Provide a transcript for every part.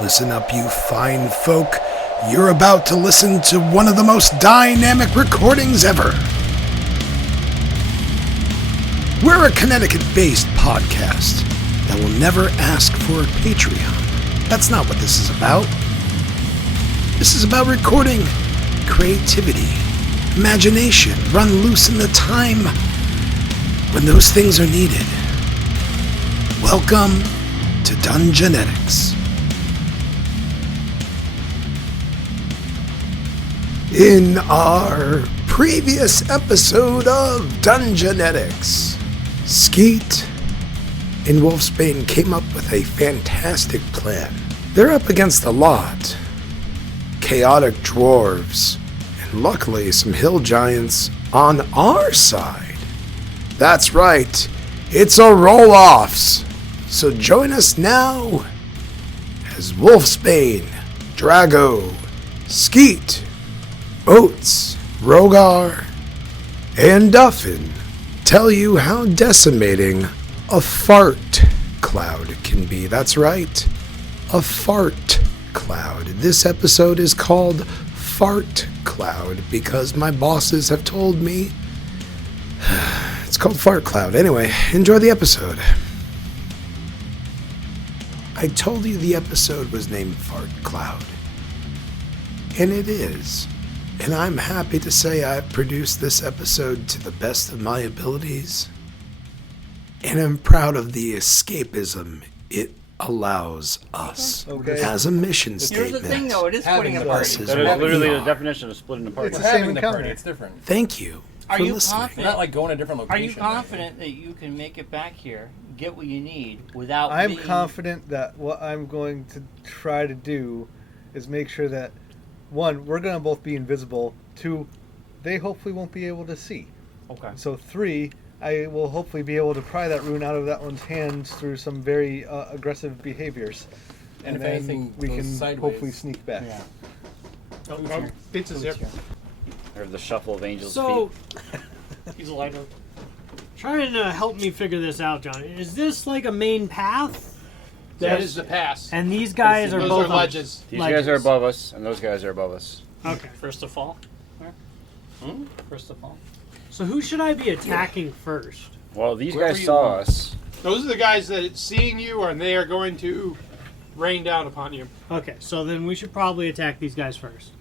Listen up, you fine folk. You're about to listen to one of the most dynamic recordings ever. We're a Connecticut-based podcast that will never ask for a Patreon. That's not what this is about. This is about recording creativity, imagination, run loose in the time when those things are needed. Welcome to Dungeonetics. In our previous episode of Dungeonetics, Skeet and Wolfsbane came up with a fantastic plan. They're up against a lot. Chaotic dwarves, and luckily some hill giants on our side. That's right, it's a roll-offs. So join us now as Wolfsbane, Drago, Skeet, Oates, Rogar, and Duffin tell you how decimating a fart cloud can be. That's right, a fart cloud. This episode is called Fart Cloud because my bosses have told me it's called Fart Cloud. Anyway, enjoy the episode. I told you the episode was named Fart Cloud, and it is. And I'm happy to say I've produced this episode to the best of my abilities. And I'm proud of the escapism it allows us as a mission statement. Here's the thing, though. It is splitting apart. That is literally the definition of splitting apart. It's the same encounter. It's different. Thank you for listening. Confident? We're not like going to different locations. Are you confident that you can make it back here, get what you need, without I'm being... confident that what I'm going to try to do is make sure that, one, we're going to both be invisible. Two, they hopefully won't be able to see. Okay. So three, I will hopefully be able to pry that rune out of that one's hands through some very aggressive behaviors. And if then anything we goes can sideways. hopefully sneak back. Yeah. Pizza's here. Or the shuffle of angels' So, feet. he's a lighter. Trying to help me figure this out, John. Is this like a main path? That is the pass. And these guys are Those both are ledges. These guys are above us, and those guys are above us. Okay. First to fall? First to fall. So who should I be attacking first? Well, these Wherever guys you saw want. us. Those are the guys that are seeing you, and they are going to rain down upon you. Okay, so then we should probably attack these guys first.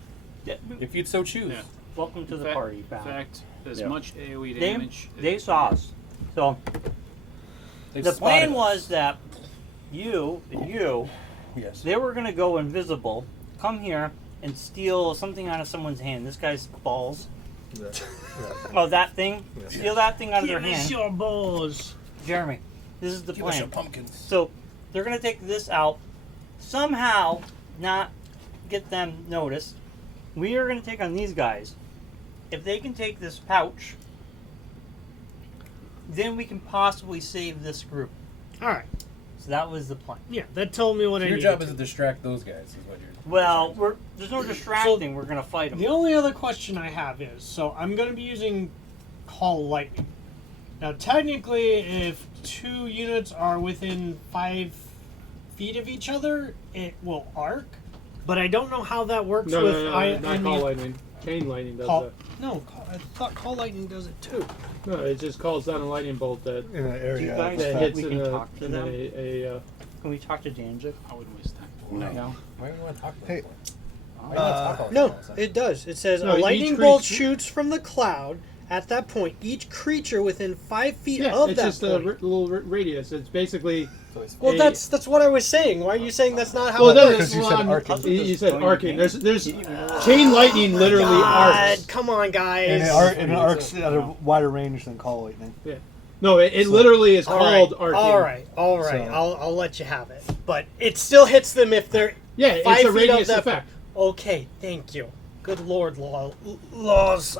Yeah. If you'd so choose. Yeah. Welcome to the party, pal. In fact, as Yeah. much AoE They, damage. they saw us. So, They've the plan spotted was that you, Yes. they were going to go invisible, come here, and steal something out of someone's hand. This guy's balls. Oh, that thing? Steal that thing out of their hand. your balls. Jeremy, this is the Give us your plan. pumpkins. So they're going to take this out, somehow not get them noticed. We are going to take on these guys. If they can take this pouch, then we can possibly save this group. Alright. So that was the plan. Yeah, that told me what I Your needed job to. is to distract those guys, is what you're... Well, there's no distracting. We're going to fight them. The only other question I have is, so I'm going to be using Call Lightning. Now, technically, if two units are within 5 feet of each other, it will arc. But I don't know how that works No, with... not call lightning. Chain lightning does that. No, I thought Call Lightning does it too. No, it just calls down a lightning bolt that In an area. guys- that that hits we in can a talk to them? Can we talk to Danjik? I wouldn't waste time. No. Why do you want to talk about Hey, it? Why do you want to talk about No, it? it does. It says No, a each lightning bolt creature- shoots from the cloud. At that point, each creature within 5 feet Yeah, of it's that just a point. little radius. It's basically. So it's Well, a- that's what I was saying. Why are you saying that's not how Well, it no, works? because you said arcing. You said arcing. There's chain lightning literally God, arcs. come on, guys. And it arcs at a wider range than Call Lightning. No, it literally is All called right, arcing. all right. So- I'll let you have it. But it still hits them if they're Yeah, 5 it's a feet of radius that. effect. Okay, thank you. Good Lord, lawyer rules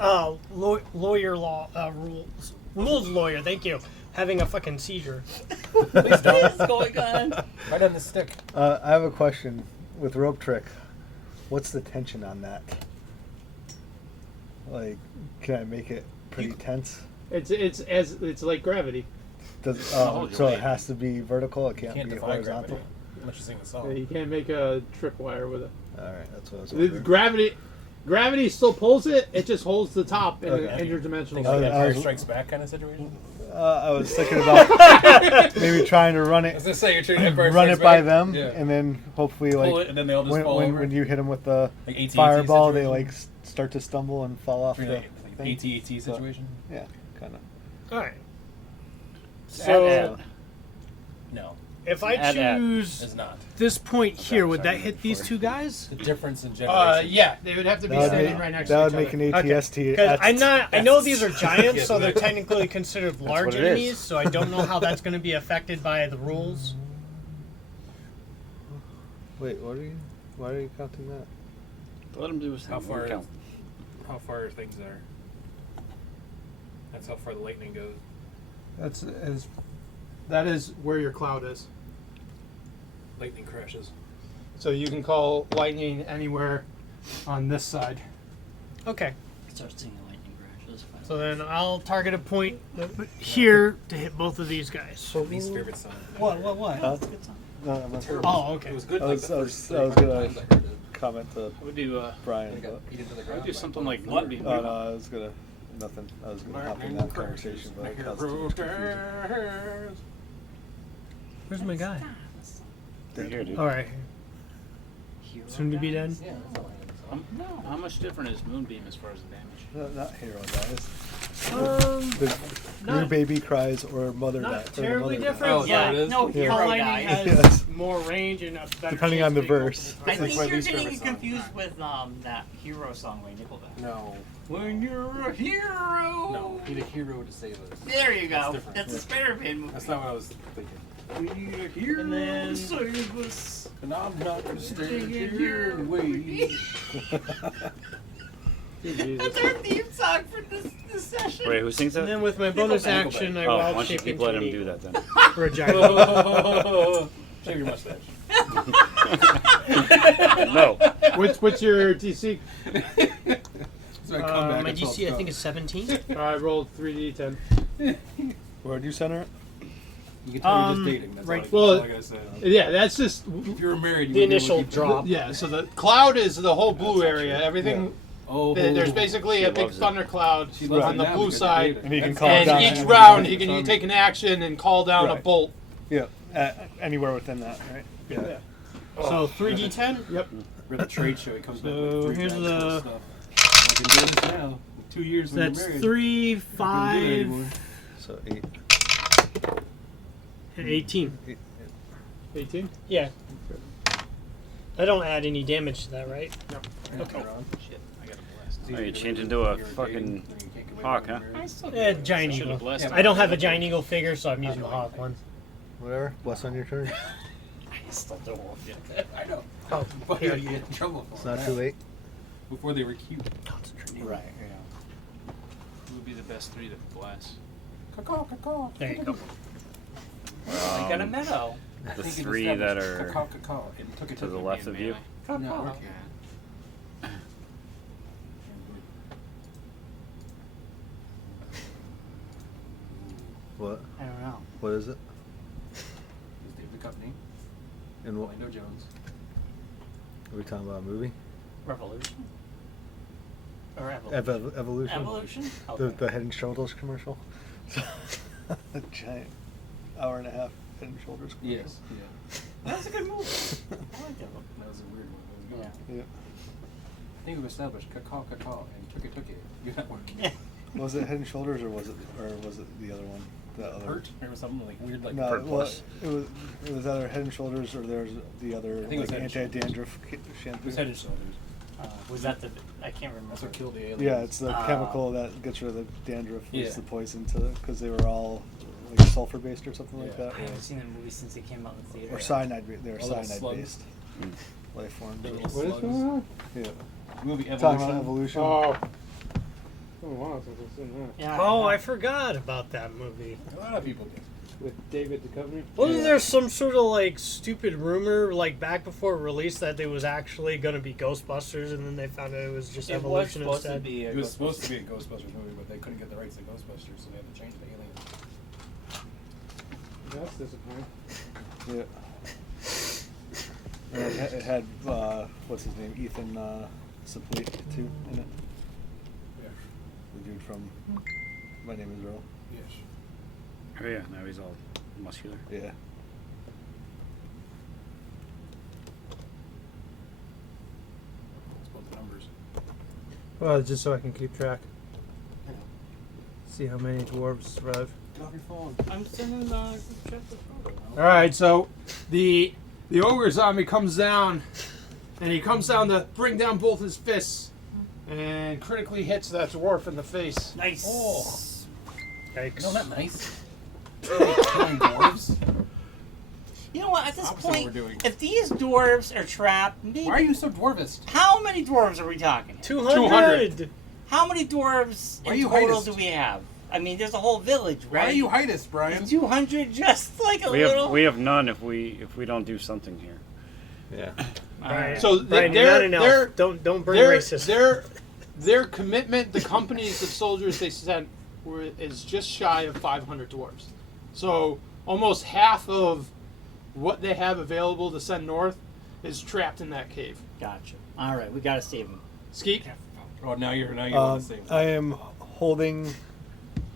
lawyer. Thank you. Having a fucking seizure. What is going on? Right on the stick. I have a question with rope trick. What's the tension on that? Like, can I make it pretty tense? It's like gravity. Does hold your so it weight. has to be vertical. It can't Can't be defy horizontal. gravity. Unless you sing the Yeah, song. you can't make a tripwire with it. All right, that's what I was The wondering. gravity still pulls it. It just holds the top in Okay. an interdimensional. Think I like was- a I Empire was- Strikes Back kind of situation? I was thinking about maybe trying to run I was it, gonna say you're trying to Empire run Strikes it by Back. them, Yeah. and then hopefully Pull like it, and then they'll just fall over. when you hit them with the Like AT&T fireball, they situation? like start to stumble and fall off the Like thing. AT&T situation? Yeah, kind of. All right. So Add. No, if I Add. choose it's not. this point here, would that hit these two guys? The difference in generation. Yeah, they would have to be That would standing make, right next that to would each make other. an ATST. Because I know these are Yeah, giants, so they're but- technically considered large what it is. enemies. So I don't know how that's going to be affected by the rules. Wait, what are you? Why are you counting that? Let him do his thing. How far? Count. How far things are? That's how far the lightning goes. That is where your cloud is. Lightning crashes. So you can call lightning anywhere on this side. Okay. Start seeing a lightning crash. That's fine. So then I'll target a point here to hit both of these guys. Least favorite song. What? Huh? That's a good song. No, I'm not sure. Oh, okay. It was good. I like was, the I first was, I was 35 gonna times I heard it. comment to I would do Brian, It got but beat into the I ground would do by something one like blood. Moonbeam. oh no, I was gonna nothing. I was gonna hop in that conversation, but it caused too much confusion. Where's my guy? Right here, dude. All right. Soon to be dead. Yeah, that's all I know. How much different is Moonbeam as far as the damage? Not hero guys. Um, Your not, baby cries or mother not dies. or terribly mother different. Oh, is that Yeah, what it is? no, Yeah. hero Call lightning guy. has Yes. more range and a better Depending chance on the to make verse. I It's think my you're least getting favorite song. confused with that hero song by Nickelback. No. When you're a hero. No. Need a hero to save us. There you That's go. different. That's a Spider-Man movie. That's not what I was thinking. We need a hero And then- to save us. And I'm not gonna stay Staying here and wait. That's our theme song for this session. Wait, who sings that? And then with my bonus action, I Oh, why wild don't you shape keep into letting an him do eagle that then? for a giant. Shave your mustache. No. What's your DC? So I come back My and tell DC I Scott. think is 17. I rolled 3d10. Where'd you center it? You can tell you're Um, just dating. That's right- all, well, that's all I gotta say. Yeah, that's just If you were married, you The wouldn't be able initial to keep- drop. yeah. So the cloud is the whole blue That's area. actually- Everything. Oh, There's basically She a big loves it. thundercloud She loves on it the now blue because side, you're And he can dating. call and down each and round everything. you take an action and call down a Right. bolt. Yeah, anywhere within that, right? Yeah. So 3d10. Yep. We're at the trade show. He comes back So with 3 here's bags full the- of stuff. I can do this now. 2 years when That's you're married. 3, I couldn't do it anymore. 5, So 8. and 18. 18. Yeah. I don't add any damage to that, right? No. Okay. Shit, I got a blast. Oh, you changed into a fucking hawk, huh? Giant Should've eagle. blessed I don't have a giant eagle figure, so I'm using the hawk one. Whatever. Bless on your turn. I still don't want it. I know. Oh, But here. you get in trouble for It's not that. too late. Before they were cute. Right. Who would be the best 3 to blast? Caw, caw. There you go. I got a meadow. The 3 that are Caw, and took it to the left of you. No, Caw. okay. What? I don't know. What is it? It's David Duchovny, And what? Orlando Jones. Are we talking about a movie? Revolution? Or evolution? Evolution. Evolution? The Okay. Head and Shoulders commercial. A giant hour-and-a-half Head and Shoulders commercial. Yes. Yeah. That's a good movie. I like that one. That was a weird one. That was good. Yeah. Yeah. I think we've established caw, and took it. You're not working. Yeah. Was it Head and Shoulders or was it the other one? The other. Hurt or something like weird like No, Hurt well, Plus. it was either Head and Shoulders or there's the other I think it was like Head and Shoulders. anti-dandruff It shampoo. was Head and Shoulders. Was that the? I can't remember. That's what killed the aliens. Yeah, it's the Ah. chemical that gets rid of the dandruff. Yeah. Was the poison to because they were all like sulfur based or something like Yeah. that. I haven't seen that movie since it came out in the theater. Or cyanide. They were All those cyanide slugs. based life forms. The little What is slugs. going on? Yeah. Movie Talking about Evolution. evolution. Oh. Oh wow, since I've seen that. Yeah. Oh, I forgot about that movie. A lot of people did. With David Duchovny. Wasn't there some sort of like stupid rumor like back before release that it was actually going to be Ghostbusters, and then they found out it was just It was Evolution supposed to instead? be. It was supposed to be a Ghostbusters movie, but they couldn't get the rights to Ghostbusters, so they had to change the aliens. That's disappointing. Yeah. It had what's his name, Ethan Supplete too in it. Yeah. The dude from My Name Is Earl. Yes. Oh yeah, now he's all muscular. Yeah. It's about the numbers. Well, just so I can keep track. See how many dwarves survived. Get off your phone. I'm sending the check the photo. All right, so the ogre zombie comes down, and he comes down to bring down both his fists, and critically hits that dwarf in the face. Nice. Oh. Yikes. No, not nice. Killing dwarves. You know what? At this Opposite of what point, we're doing. if these dwarves are trapped, maybe. Why are you so dwarvist? How many dwarves are we talking? 200. How many dwarves Why are in you total heightist? do we have? I mean, there's a whole village, right? Why are you heightist, Brian? Is 200 just like a little? We have none if we don't do something here. Yeah. Alright. So Brian, you're not an elf. Don't bring racism. Their commitment, the companies of soldiers they sent, is just shy of 500 dwarves. So almost half of what they have available to send north is trapped in that cave. Gotcha. All right, we gotta save him. Skeet. Oh, now you're on the same. I am holding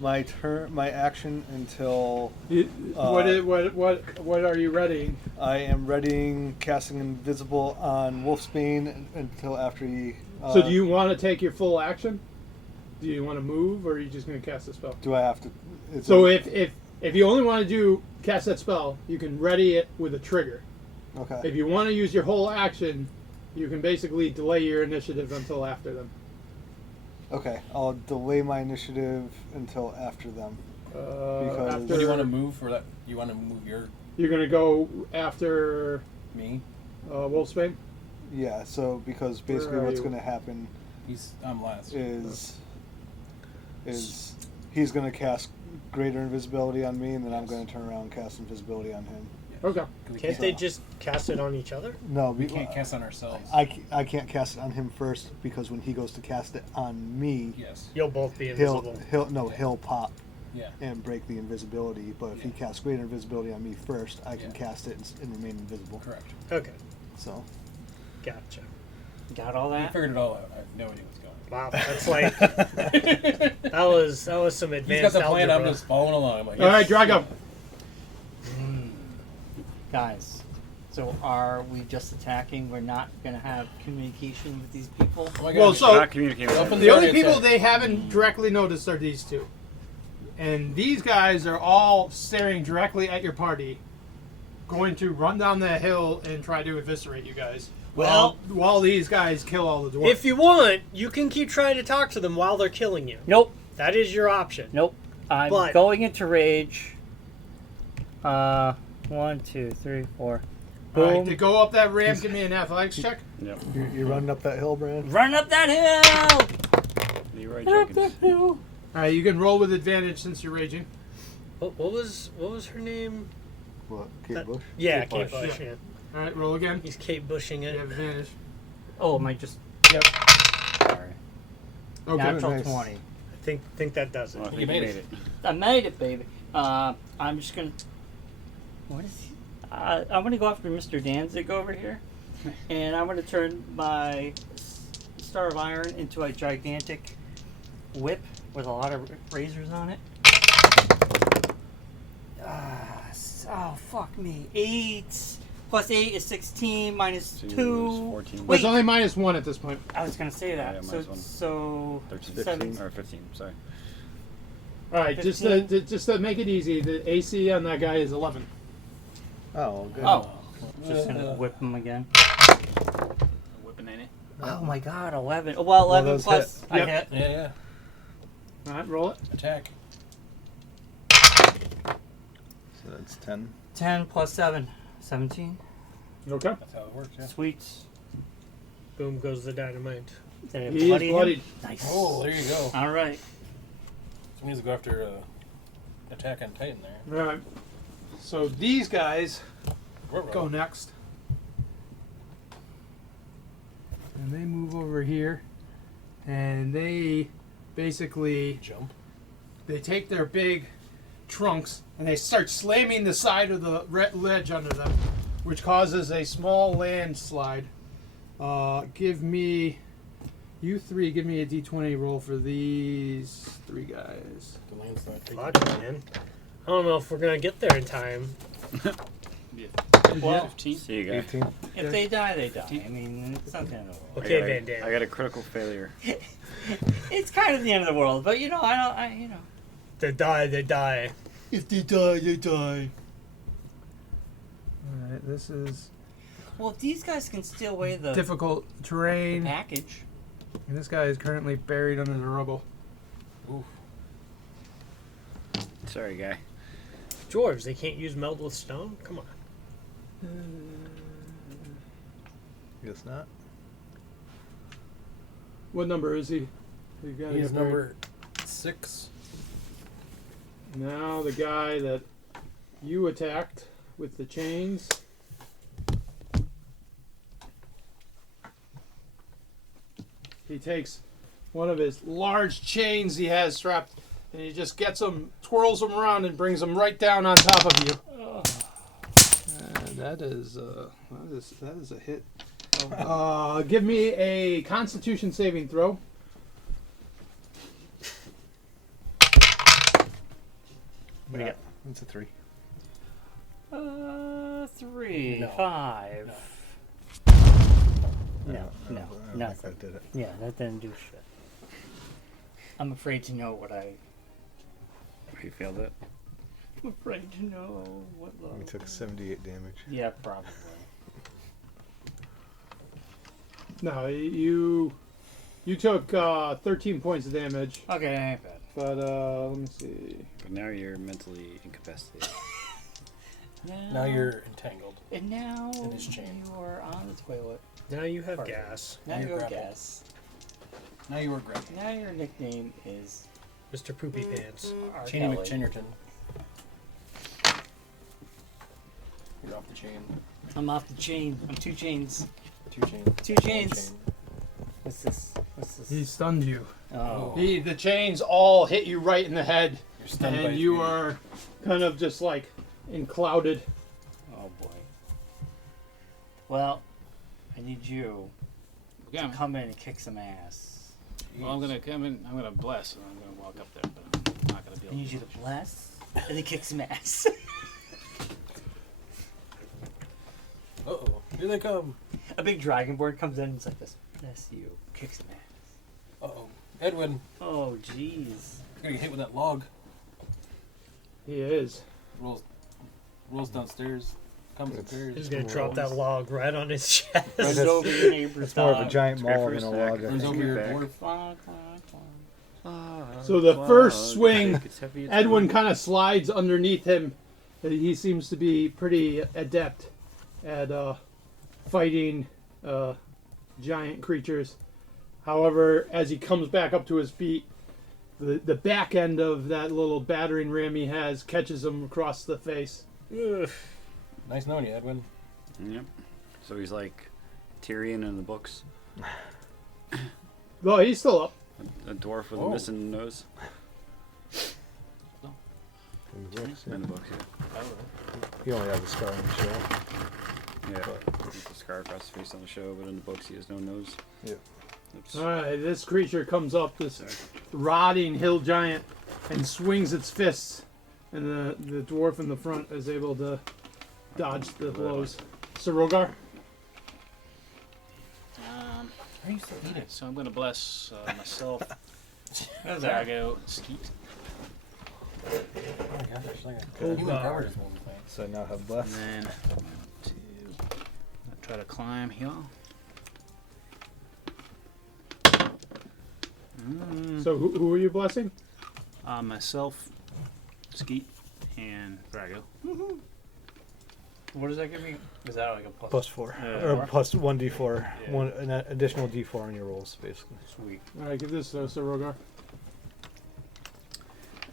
my action until What are you readying? I am readying casting Invisible on Wolfsbane until after he. So do you want to take your full action? Do you want to move, or are you just going to cast the spell? Do I have to? So if you only want to cast that spell, you can ready it with a trigger. Okay. If you want to use your whole action, you can basically delay your initiative until after them. Okay, I'll delay my initiative until after them. Because After, What do you want to move for that? You want to move your You're going to go after me? Wolfsbane? Yeah, so because basically Where are what's you? going to happen I'm last. is he's going to cast greater invisibility on me, and then I'm going to turn around and cast invisibility on him. Okay. Can't they just cast it on each other? No, We can't cast on ourselves. I can't cast it on him first because when he goes to cast it on me, Yes. You'll both be invisible. he'll pop Yeah. and break the invisibility. But if he Yeah. casts greater invisibility on me first, I can Yeah. cast it and remain invisible. Correct. Okay, So gotcha. Got all We that? figured it all out. I have no idea what's going on. Wow, that's like that was some He's got advanced the plan. I'm algebra. just following along. I'm like, All right, yes. Drago. Guys, so are we just attacking? We're not going to have communication with these people? Oh my God. Well, so Not communicating with Open them. the only Guardian people said- they haven't directly noticed are these two. And these guys are all staring directly at your party, going to run down that hill and try to eviscerate you guys. Well- while these guys kill all the dwarves. If you want, you can keep trying to talk to them while they're killing you. Nope. That is your option. Nope. I'm But- going into rage. 1, 2, 3, 4. All right, Boom. to go up that ramp, give me an athletics check. Yep. you're running up that hill, Brand. Run up that hill! Leroy Run up that Jenkins. hill! All right, you can roll with advantage since you're raging. What was her name? What? Kate Bush? Yeah, Kate Kate Bush. Bush. Yeah. All right, roll again. He's Kate Bushing You it. have advantage. Oh, am I just... Yep. Sorry. Okay. Natural nice. 20. I think that does it. Well, I think You you made made it. it. I made it, baby. I'm just gonna. What is he? I'm gonna go after Mr. Danzig over here, and I'm gonna turn my Star of Iron into a gigantic whip with a lot of razors on it. Oh fuck me! 8 plus 8 is 16 minus 2 is 2. 14. Well, it's only -1 at this point. I was gonna say that. Yeah, so minus 1. so 13, 7. or 15. Sorry. All right, just to make it easy, the AC on that guy is 11. Oh, good. Oh, just gonna whip him again. Whipping in it. Oh my god, 11. Well, 11 those plus. I Yep. hit. Yeah, yeah. All right, roll it. Attack. So that's 10. 10 plus 7. 17. Okay. That's how it works. Yeah. Sweet. Boom goes the dynamite. Did it He is bloody him? bloodied. Nice. Oh, there you go. All right. So we need to go after Attack on Titan there. All right. So these guys We're go rolling. next. And they move over here. And they basically Jump. they take their big trunks and they start slamming the side of the ledge under them which causes a small landslide. Give me a d20 roll for these 3 guys. The landslide. Fuck, man. I don't know if we're gonna get there in time. Well, 15. see you guys. 18. If they die, they die. I mean, it's not the end of the world. Okay, Van Damme. I got a critical failure. It's kind of the end of the world, but you know, They die, they die. If they die, they die. Alright, this is Well, if these guys can steal away the difficult terrain. package. And this guy is currently buried under the rubble. Sorry, guy. George, they can't use meld with stone? Come on. Guess not. What number is he? You gotta He's get buried. number 6. Now the guy that you attacked with the chains. He takes one of his large chains he has strapped, and he just gets them, twirls them around, and brings them right down on top of you. And that is a hit. Give me a Constitution saving throw. What do you got? It's a 3. 3, No. 5. No, I no, don't nothing. think that did it. Yeah, that didn't do shit. I'm afraid to know what I. You failed it. I'm afraid to know what We love. took 78 damage. Yeah, probably. No, you took 13 points of damage, Okay, that ain't bad. but let me see. But now you're mentally incapacitated. Now you're entangled. And now in his chain. you are on the toilet. Now you have Pardon. gas. Now You're you're grappled. gas. Now you are grabbed. Now your nickname is Mr. Poopy Pants. R. Cheney Kelly. McChinnerton. You're off the chain. I'm off the chain. I'm 2 chains. 2 chains. 2 One chains. chain. What's this? What's this? He stunned you. Oh. The chains all hit you right in the head, You're stunned by and his you greed. are kind of just like enclouded. Oh boy. Well, I need you Yeah, to come in and kick some ass. well, I'm gonna come in. I'm gonna bless, and I'm gonna walk up there, but I'm not gonna be I able need to. you to bless and then kick some ass. Uh-oh. Here they come. A big dragonborn comes in and it's like this. Bless you. Kick some ass. Uh-oh. Edwin, Oh jeez. you're gonna get hit with that log. He is. Rolls downstairs. Comes upstairs. He's gonna drop that log right on his chest. Runs over your neighbor's It's more of a dog. giant Scrape maul for a than a snack. log. I Runs think. over your back. dwarf. Clonk, clonk, clonk. So the first swing, It's heavy, it's Edwin heavy. kind of slides underneath him. He seems to be pretty adept at fighting giant creatures. However, as he comes back up to his feet, the back end of that little battering ram he has catches him across the face. Ugh. Nice knowing you, Edwin. Yep. So he's like Tyrion in the books. Well, he's still up. A dwarf with Whoa. a missing nose. In the books, In yeah. the books, yeah. He only has a scar on the show. Yeah. He's a scar across the face on the show, but in the books he has no nose. Yeah. Oops. All right, this creature comes up, this rotting hill giant, and swings its fists, and the dwarf in the front is able to dodge the blows. So Rogar, How are you still eating? So I'm gonna bless myself, How's that? Zago, Skeet. Oh my gosh, it's like a Cold human guard. power is one thing. So I now have And bless. then I'll try to climb here. so who are you blessing? Myself, Skeet, and Drago. What does that give me? Is that like a plus? Plus 4. Yeah. Or plus 1d4. Yeah. One an additional d4 on your rolls, basically. Sweet. All right, give this to Rogar.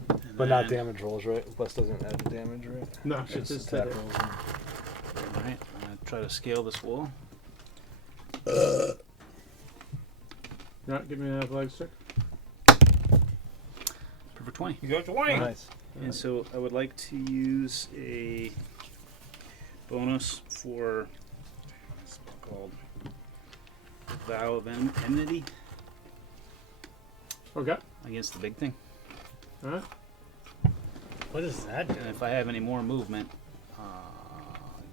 And But not then- damage rolls, right? Bless doesn't add the damage, right? No, it's just attack hit. rolls. Alright, I'm gonna try to scale this wall. Right, give me an athletics check. For 20. You go 20. Nice. And so I would like to use a bonus for what's it called? Vow of Enmity Okay. against the big thing. All right. What does that do? And if I have any more movement,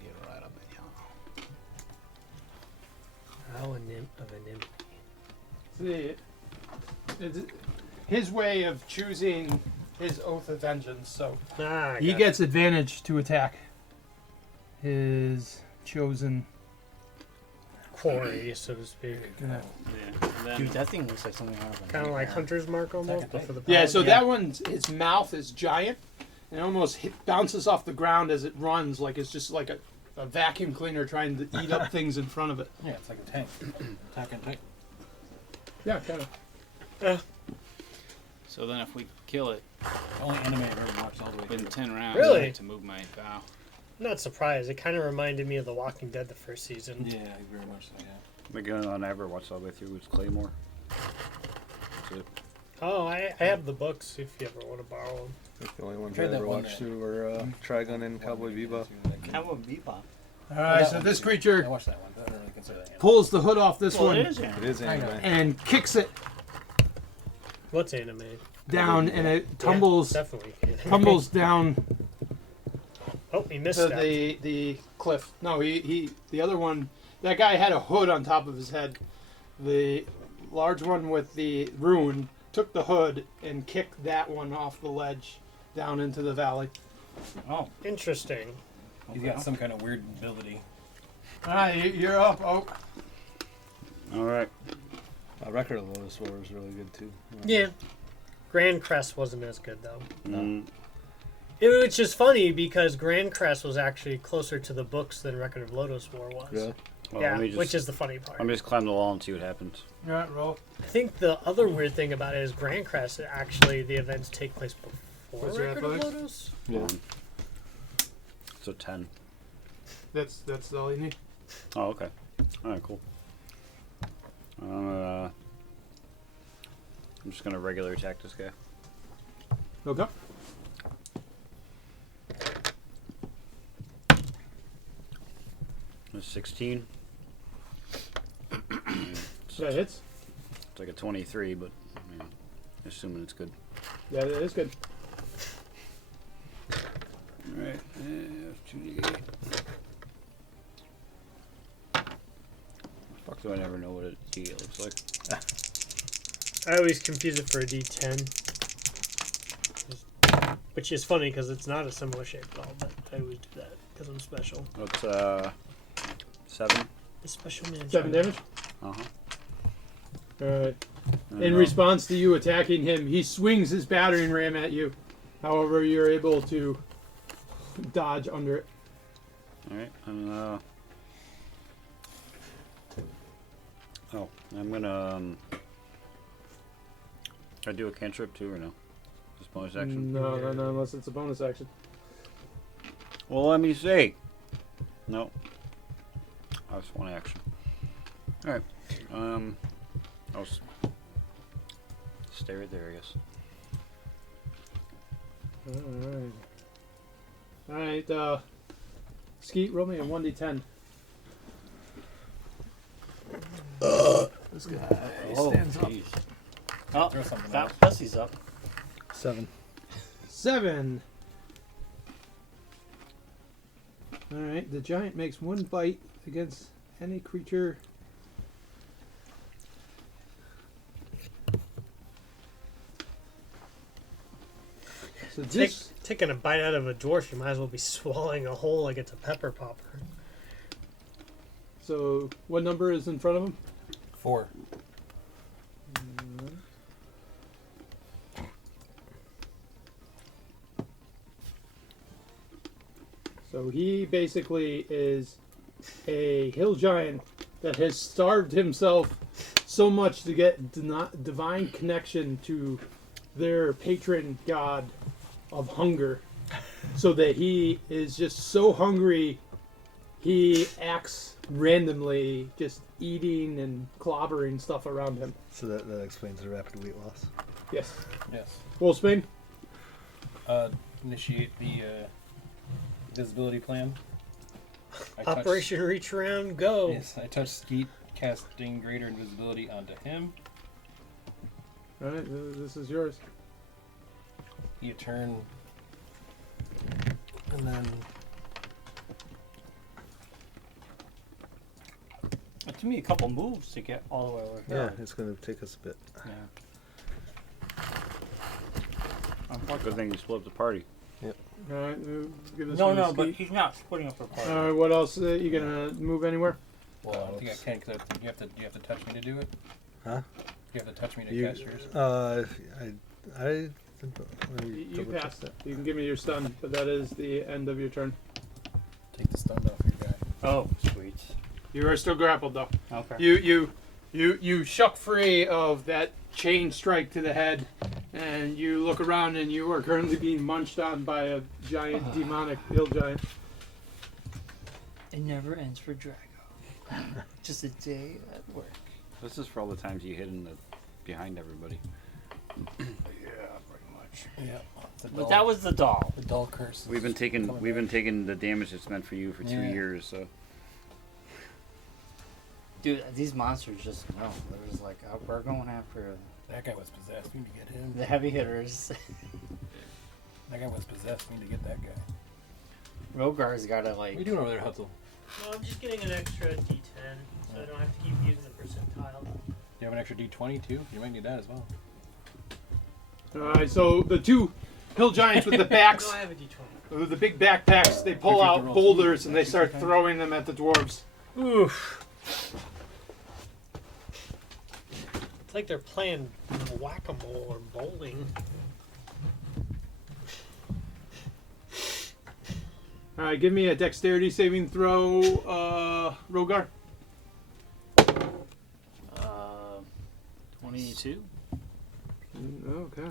get right up in here. Vow of enmity. See, It's his way of choosing his oath of vengeance. So Ah, he gets advantage to attack his chosen. quarry, so to speak. Yeah. And then Dude, that thing looks like something out of a Kind of like nightmare. Hunter's Mark almost, but for the yeah, paladin. so that one's his mouth is giant, and it almost bounces off the ground as it runs, like it's just like a vacuum cleaner trying to eat up things in front of it. Yeah, it's like a tank. Attack and tank. Yeah, kind of. so then if we kill it Only anime I've ever watched all the way within through. 10 rounds, Really? I get to move my vow. I'm not surprised. It kind of reminded me of The Walking Dead the first season. Yeah, very much so, yeah. The gun I never watched all the way through was Claymore. That's it. Oh, I have the books if you ever want to borrow them. I think the only ones I Tried that ever one watched day. through were Trigun and Cowboy Bebop. Cowboy Bebop. All right, so this I creature watched that one, but I don't really consider that anime. Pulls the hood off this Well, one it is anime. It is I know. anime. and kicks it What's anime? down, and it tumbles Yeah, definitely. tumbles down. Oh, he missed to that. the cliff. No, he the other one. That guy had a hood on top of his head. The large one with the rune took the hood and kicked that one off the ledge down into the valley. Oh, Interesting. He's got some kind of weird ability. All right, you're up, Oak. All right. Record of Lotus War is really good too. Yeah. Grand Crest wasn't as good though. Mm, Which is funny because Grand Crest was actually closer to the books than Record of Lotus War was. Yeah. well, Yeah, let me just, which is the funny part. let me just climb the wall and see what happens. All right, roll. I think the other weird thing about it is Grand Crest, actually, the events take place before What's your Record of athletics? Lotus. Yeah. So 10. That's all you need. Oh, okay. All right, cool. I'm just gonna regular attack this guy. Okay. That's 16. That hits. It's like a 23, but I mean, assuming it's good. Yeah, that is good. All right. 2d8. Fuck, do I never know what a D8 looks like? I always confuse it for a D10. Which is funny because it's not a similar shape at all, but I always do that because I'm special. That's 7. The special man. 7 damage. Uh-huh. Alright. And, In response to you attacking him, he swings his battering ram at you. However, you're able to dodge under it. Alright, and oh, I'm gonna I do a cantrip too or no? Just bonus action? No, unless it's a bonus action. Well, let me see. No. That's one action. Alright. I'll stay right there, I guess. Alright, Skeet, roll me a 1d10. This guy oh, stands up. jeez. Oh, Throw something that out. Bessie's up. 7. 7. Alright, the giant makes one bite against any creature. So this, Taking a bite out of a dwarf, you might as well be swallowing a whole like it's a pepper popper. so what number is in front of him? 4. So he basically is a hill giant that has starved himself so much to get divine connection to their patron god of hunger, so that he is just so hungry he acts randomly, just eating and clobbering stuff around him. So that explains the rapid weight loss. Yes. Yes. Wolfsbane? Initiate the visibility plan. Operation Reach Around, go. Yes, I touch Skeet, casting greater invisibility onto him. Alright, this is yours. You turn, and then It took me a couple moves to get all the way over Yeah, here. it's going to take us a bit. Good thing you split up the party. Alright, give this No, one to no, but Skeet. he's not splitting up the party. Alright, what else? You gonna move anywhere? well, I don't think I can because you have to touch me to do it. Huh? You have to touch me to You, cast yours. I You passed it. You can give me your stun, but that is the end of your turn. Take the stun off your guy. Oh, sweet. You are still grappled though. Okay. You shuck free of that chain strike to the head, and you look around and you are currently being munched on by a giant demonic hill giant. It never ends for Drago. Just a day at work. This is for all the times you hid behind everybody. Yeah. But that was the doll. the doll curse. We've been taking the damage that's meant for you for 2 years. So Dude, these monsters just know. They're just like, oh, we're going after That guy was possessed. We need to get him. the heavy hitters. That guy was possessed. We need to get that guy. Rogar's gotta What are you like. doing over there, Hutzel? Well, I'm just getting an extra D10, so I don't have to keep using the percentile. You have an extra D20 too. You might need that as well. Alright, so the two hill giants with the No, backs, I have a D20. with the big backpacks, they pull out boulders and they start throwing them at the dwarves. Oof. It's like they're playing whack-a-mole or bowling. Alright, give me a dexterity saving throw, Rogar. 22. Okay.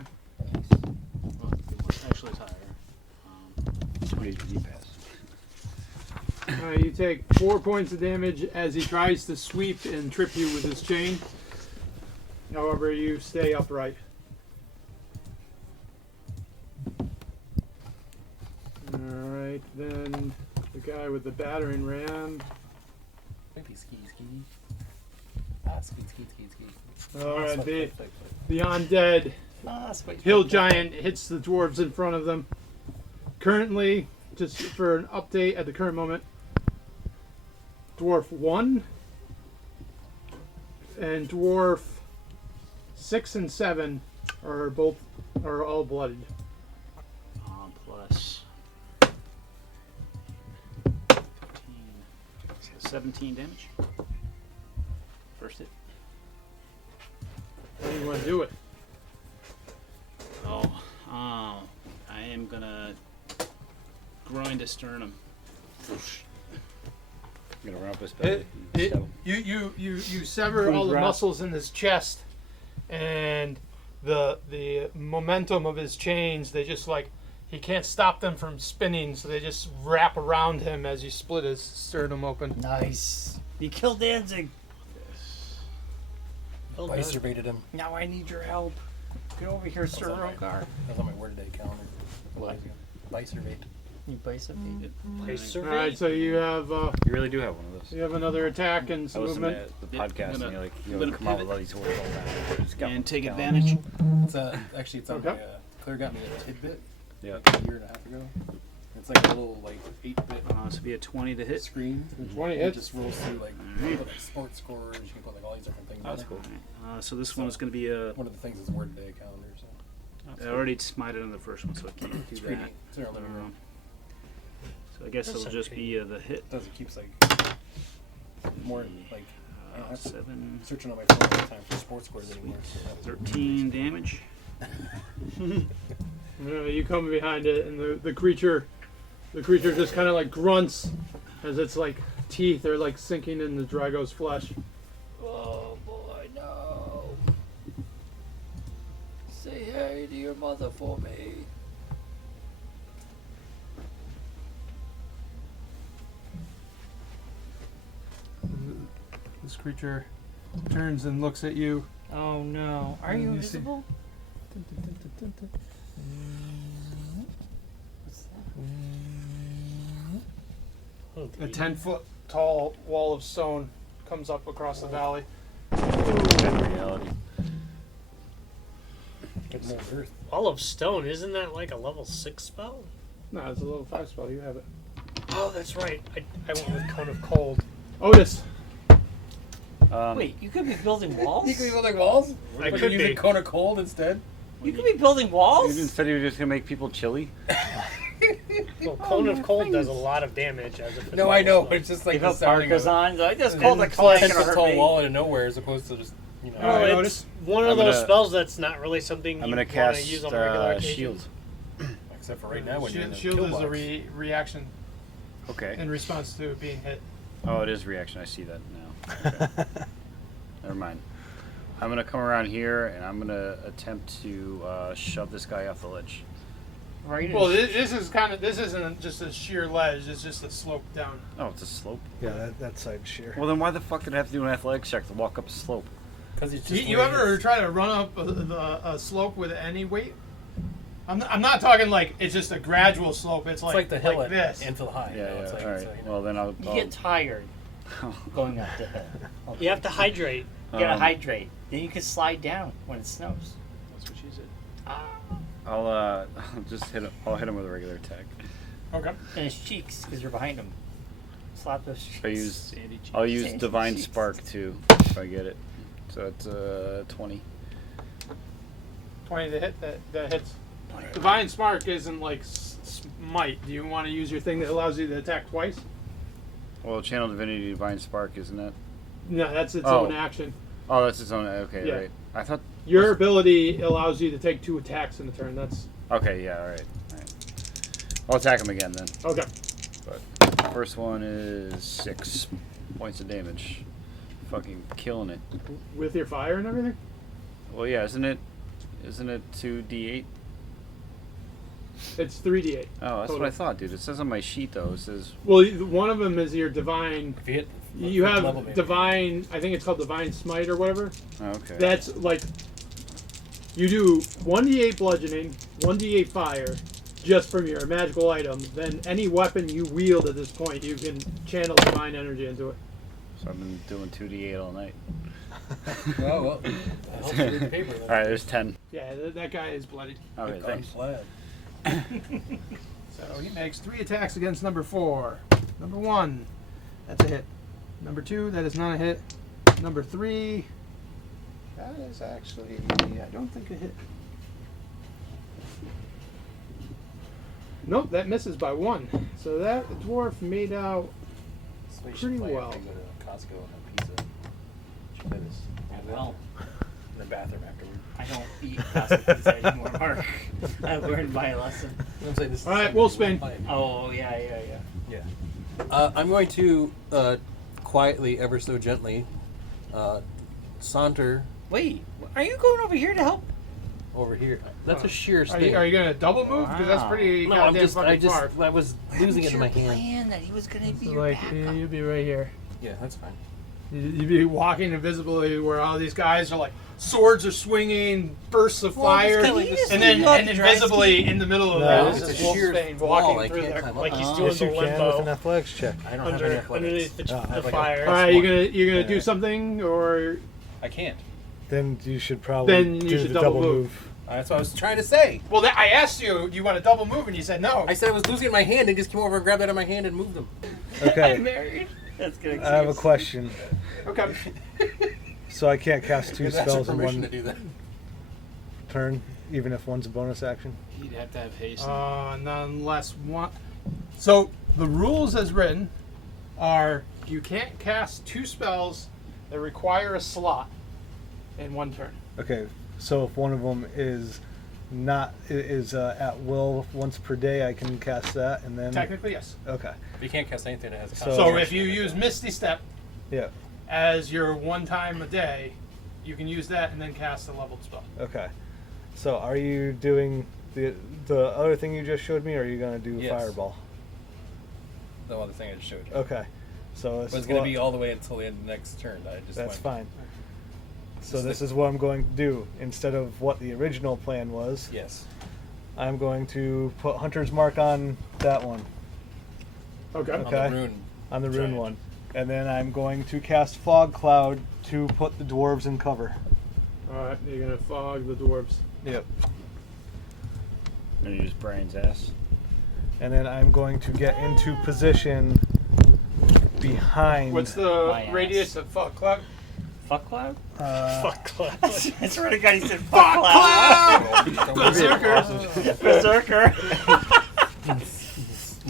Well, actually, it's higher. 20 you pass. You take 4 points of damage as he tries to sweep and trip you with his chain. However, you stay upright. Alright, then the guy with the battering ram. Maybe ski. Ski. Alright, the undead hill giant hits the dwarves in front of them. Currently, just for an update at the current moment, dwarf 1 and dwarf 6 and 7 are all blooded. Plus 15. So 17 damage. First hit. How do you want to do it? I am gonna groin to sternum. I'm gonna run up his It, belly. you sever all the muscles in his chest, and the momentum of his chains, they just like, he can't stop them from spinning, so they just wrap around him as you split his sternum open. Nice. You killed Danzig. Well I done. surveyed him. Now I need your help. Get over here, Sir Rogar. That was on my word day calendar. What? By surveyed. You bicep me. Okay, survey. Alright, so you have You really do have one of those. you have another attack and I some listened movement. to the Yeah, podcast gonna- and you're like, you gonna come out with pivot all these words all the time. Just got one And take calendar. advantage. It's actually it's on Okay. my Claire got me a tidbit Yeah. a year and a half ago. It's like a little like 8-bit This would be a 20 to hit. screen. 20 It hits. just rolls through like, you Alright. can put like sports scores. You can put like all these different things. That's in cool. there. So this one is going to be a. One of the things is word day calendar. So I already smited on the first one, so I can't do it's pretty that. neat. It's in our living room. So I guess That's it'll just be the hit. It does. It keeps like more like I don't have to 7, searching on my phone all the time for sports scores anymore. So that was 13 damage. You come behind it, and the creature just kind of like grunts as its like teeth are like sinking in the Drago's flesh. Oh boy, no. Say hey to your mother for me. This creature turns and looks at you. Oh no. Are you You see- invisible? What's that? A 10-foot tall wall of stone comes up across the valley. In reality. It's more earth. All of stone, isn't that like a level 6 spell? No, it's a level 5 spell. You have it. Oh, that's right. I went with Cone of Cold. Otis. Wait, you could be building walls? You could be building walls? I But could you're using be. Cone of Cold instead? You could be building walls? Instead, you're just gonna make people chilly. Well, Cone of Cold does a lot of damage as a No, I know, but it's just like You the put sounding of parkas it. on. I just And called then the clank it's and a hurt tall me. wall out of nowhere as opposed to just, you know. Alright, Oh, Otis. it's one of I'm those gonna- spells that's not really something I'm you gonna want to cast use on a regular occasion. shield. Except for right now when you're in the Shield is a pillbox. reaction Okay. in response to being hit. Oh, it is reaction. I see that now. Okay. Never mind. I'm gonna come around here and I'm gonna attempt to shove this guy off the ledge. Right in Well, this isn't just a sheer ledge. It's just a slope down. Oh, it's a slope. Yeah, that side's sheer. Well, then why the fuck did I have to do an athletics check to walk up a slope? Because it's You, just you the way it ever is. try to run up a slope with any weight? I'm not talking like it's just a gradual slope. It's It's like like the hill at this. Enfield High. Yeah, you know, it's yeah. like, All it's right. you know. Well, then I'll. You get tired going up the hill. You have to hydrate. You gotta Um, hydrate. Then you can slide down when it snows. That's what she said. I'll just hit. I'll hit him with a regular attack. Okay. And his cheeks, because you're behind him. Slap those cheeks. I use. Sandy cheeks. I'll use Sandy divine cheeks. spark too, if I get it. So it's 20. 20 to hit. That hits. Divine Spark isn't like smite. Do you want to use your thing that allows you to attack twice? Well, channel divinity, divine spark, isn't it? No, that's its Oh. own action. Oh, that's its own. Okay, Yeah. right. I thought. Your ability allows you to take 2 attacks in a turn. That's Okay, yeah, all right. I'll attack him again then. okay. But first one is 6 points of damage. Fucking killing it. With your fire and everything. Well, yeah, isn't it 2d8? It's 3d8. Oh, that's Total. what I thought, dude. It says on my sheet though. It says. Well, one of them is your divine. If you hit You fifth have level, maybe. divine. I think it's called divine smite or whatever. Oh, okay. That's like you do 1d8 bludgeoning, 1d8 fire, just from your magical item. Then any weapon you wield at this point, you can channel divine energy into it. So I've been doing 2d8 all night. Oh, well. That helps you read the paper. All right, there's 10. Yeah, that guy is bloody. Okay, thanks. Plaid. So he makes 3 attacks against number 4. Number 1, that's a hit. Number 2, that is not a hit. Number 3, that is actually, I don't think a hit. Nope, that misses by 1. So that dwarf made out That's why you should pretty play well. if you go to Costco and have pizza. You should play this. I will. In the bathroom afterward. I don't eat plastic pizza anymore, Mark. I learned my lesson. I'm saying this is All right, something Wolfsbane. you play. Oh, yeah. Yeah. I'm going to quietly, ever so gently, saunter Wait, are you going over here to help? over here. That's a sheer Are sting. you going to double move? Because that's pretty No, I'm goddamn just, fucking far. I was losing it in my hand. Plan that he was going to be So your like, backup. you'd be right here. Yeah, that's fine. You'd be walking invisibly where all these guys are like, swords are swinging, bursts of fire, just kinda like and then you have and to drive invisibly ski. in the middle of No, that it's is a sheer Wolfsbane wall, walking I through can't there. climb Like up. he's Oh. doing Yes, the you can with an limbo athletics check. I don't have any athletics. underneath the, Oh, I the have like a fire. All right, you're +1. gonna do something, or I can't. Then you should probably Then you do should the double double move. move. That's what I was trying to say. well, I asked you, do you want to double move, and you said no. I said I was losing it in my hand and just came over and grabbed that in my hand and moved them. I'm Okay, married. That's good. I have a question. Okay. So I can't cast 2 Because that's spells your in permission one to do that. turn, even if one's a bonus action? You'd have to have haste. Unless one. So the rules as written are you can't cast 2 spells that require a slot in one turn. Okay, so if one of them is not at will once per day, I can cast that, and then Technically, yes. okay, You can't cast anything that has a So- So concentration. if you use Misty Step yeah, as your one time a day, you can use that and then cast a leveled spell. okay. So are you doing the other thing you just showed me, or are you gonna do Yes. fireball? The other thing I just showed you. Okay, so this But is it's going to what- be all the way until the end of the next turn. I just that's went- fine. So Is this the- is what I'm going to do instead of what the original plan was. Yes. I'm going to put Hunter's Mark on that one. Okay. On Okay. the rune. On the rune Giant. one. And then I'm going to cast Fog Cloud to put the dwarves in cover. Alright, you're gonna fog the dwarves. Yep. I'm gonna use Brian's ass. And then I'm going to get into position behind. What's My the ass. radius of Fuck Cloud? Fuck cloud? Fuck Cloud. I swear to God, he said fuck cloud. Berserker.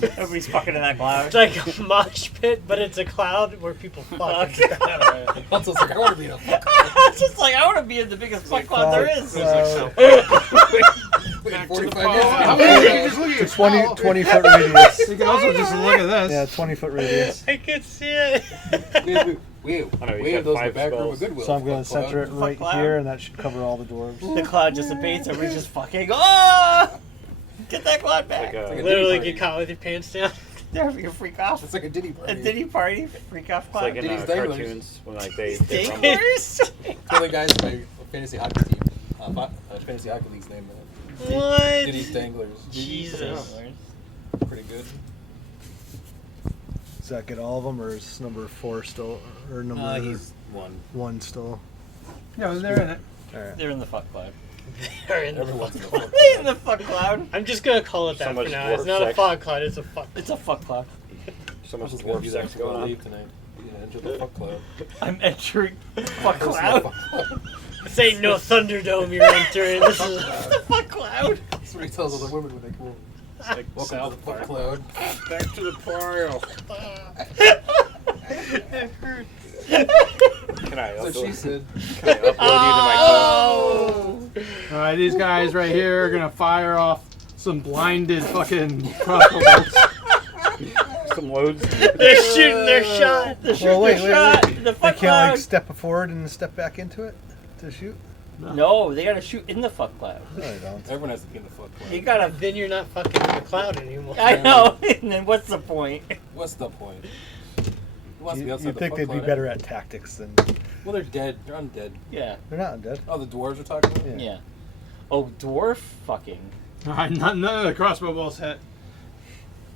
Everybody's fucking in that cloud. It's like a mosh pit, but it's a cloud where people fuck. Hansel's like, I want to be in a fuck. It's just like, I want to be in the biggest fuck cloud there is. Wait, Back to 45 the minutes. ball. It's 20 foot radius. You can also just look at this. Yeah, 20 foot radius. I can see it. We I know, you have got those in the 5 back room spells. of Goodwill. So I'm going to Fuck center it Cloud. right cloud. here, and that should cover all the dwarves. The cloud dissipates, everybody's just fucking, oh! Get that cloud back. Like a, Literally party. get caught with your pants down. They're having a freak off. It's like a Diddy A party. Diddy party, freak off it's cloud. like in Diddy's Danglers. cartoons when like they rumble. Dinglers? Two other guys in my fantasy hockey team. Fantasy hockey league's name. What? Diddy's Danglers. Jesus. Pretty good. Does that get all of them, or is number 4 still, or number He's one. 1 still? No, they're in it. All right. They're in the fuck cloud. They're in the Everyone's fuck in the cloud. fuck. They're in the fuck cloud. I'm just gonna call it So that much for now. It's dwarf not a sex. fog cloud, it's a fuck. It's a fuck cloud. So I'm much just gonna dwarf do that sex before going I on. leave tonight. Yeah, enter the fuck cloud. I'm entering fuck cloud. This ain't no Thunderdome you're entering. This is The fuck cloud. That's what he tells all the women when they come over. Like Welcome South to the fuck Park. cloud. Back to the pile. Can I That's what she said. Can I upload you to my phone? Alright, these guys right here are gonna fire off some blinded fucking crossbow bolts. Some loads. they're shooting their shot. They're shooting Well, wait, their wait, shot. wait. The They fuck can't cloud. like step forward and step back into it to shoot? No, they gotta shoot in the fuck cloud. No, they don't. Everyone has to be in the fuck You cloud. gotta. Then you're not fucking in the cloud anymore. I know. And then what's the point? What's the point? Who wants to be outside You'd the think fuck they'd be cloud better at tactics than. Well, they're dead. They're undead. Yeah. They're not undead. Oh, the dwarves are talking about? Yeah. Yeah. Oh, dwarf fucking. Alright, none of the crossbow bolts hit.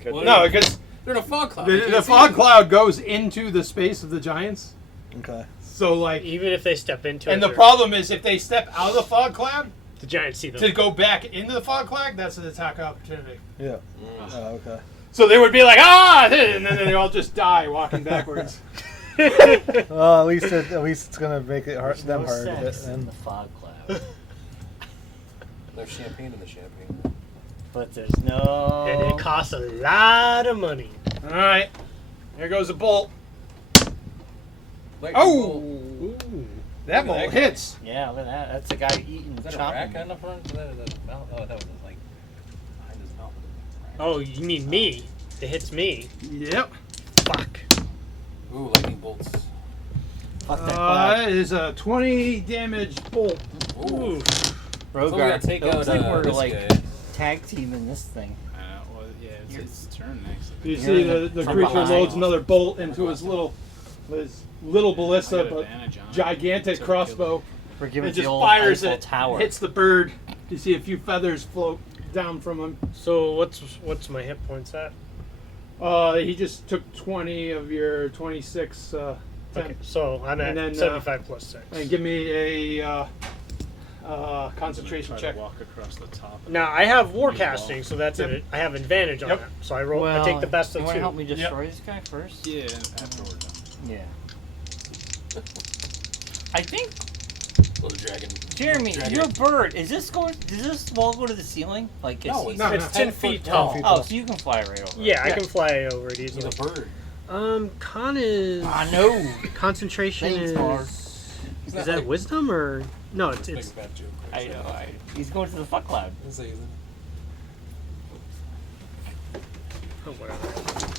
Good Well, thing. No, because They're in a fog cloud. the fog cloud goes into the space of the giants. Okay. So, like, Even if they step into it. and the they're- problem is if they step out of the fog cloud the giants see them. to go back into the fog cloud, that's an attack opportunity. Yeah. Oh, okay. So they would be like, ah! And then they all just die walking backwards. Well, at least it's gonna make it hard, There's them no hard to hit. sex in And the fog cloud. There's champagne in the champagne. But there's no. And it costs a lot of money. Alright, here goes a bolt. Lightning Oh! bolt. That Look at bolt that. hits. Yeah, look at that. That's a guy eating Is that a chopping. rack on the front? Is that a mouth? Oh, that was like behind his mouth. Oh, you mean me? It hits me. Yep. Fuck. Ooh, lightning bolts. Fuck that cloud. That is a 20 damage bolt. Ooh. Rogart, So we gotta take it looks out, like we're this like guy. tag teaming this thing. Well, yeah, it's its turn next. You You're see in the from creature behind. loads another bolt into his little ballista, I got but advantage on it. gigantic So crossbow. We're giving It the just old fires Eiffel it, tower. hits the bird. You see a few feathers float down from him. So what's my hit points at? He just took 20 of your 26 Okay, temp. so I'm at And then, 75 plus 6. And give me a concentration Try check. to walk across the top. Now I have warcasting, so that's Yep. it. I have advantage on Yep. that. So I take the best you of want to 2. help me destroy this guy first? Yeah, after we're done. Yeah. I think, Little dragon. Jeremy, Dragon. you're a bird. Is this going? Does this wall go to the ceiling? Like No, it's it's It's 10 feet tall. tall. Oh, so you can fly right over. Yeah, I it. can fly over it He's easily. a bird. Con is I know. concentration Thanks, is. Mark. Is not that like- wisdom or no? It's Make a bad joke. I know. He's going to the fuck cloud. Let's say oh, whatever.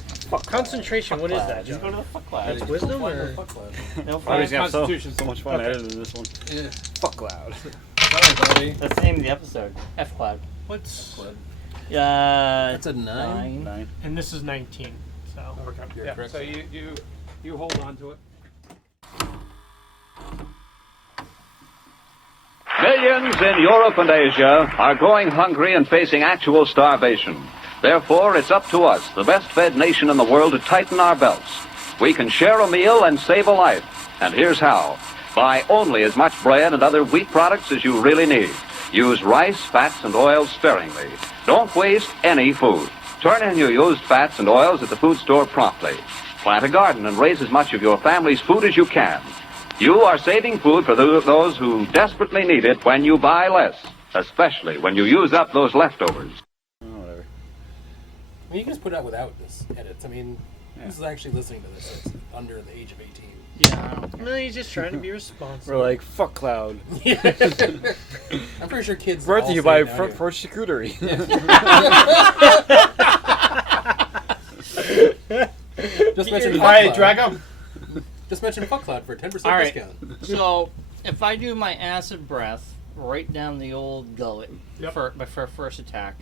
Concentration. What is that? He's John? going to the fuck cloud. That's wisdom Fly in the or fuck cloud. No Oh, fuck. he's got so Constitution. much fun Okay. editing than this one. Yeah. Fuck loud. Sorry, buddy. That's the name of the episode. F cloud. What's? Cloud. That's a 9. 9. And this is 19. So. Okay. You're Yeah. correct. So you hold on to it. Millions in Europe and Asia are going hungry and facing actual starvation. Therefore, it's up to us, the best-fed nation in the world, to tighten our belts. We can share a meal and save a life. And here's how. Buy only as much bread and other wheat products as you really need. Use rice, fats, and oils sparingly. Don't waste any food. Turn in your used fats and oils at the food store promptly. Plant a garden and raise as much of your family's food as you can. You are saving food for those who desperately need it when you buy less, especially when you use up those leftovers. Whatever. I mean, you can just put it out without this edits. I mean, who's actually listening to this that's under the age of 18? Yeah. No, he's just trying to be responsible. We're like, fuck Cloud. I'm pretty sure kids. Brought to all you say by it now here. First Charcuterie. Just mention All right, Fuck Cloud. Drago. Just mention Fuck Cloud for a 10% All right. discount. So if I do my acid breath right down the old gullet Yep. for first attack,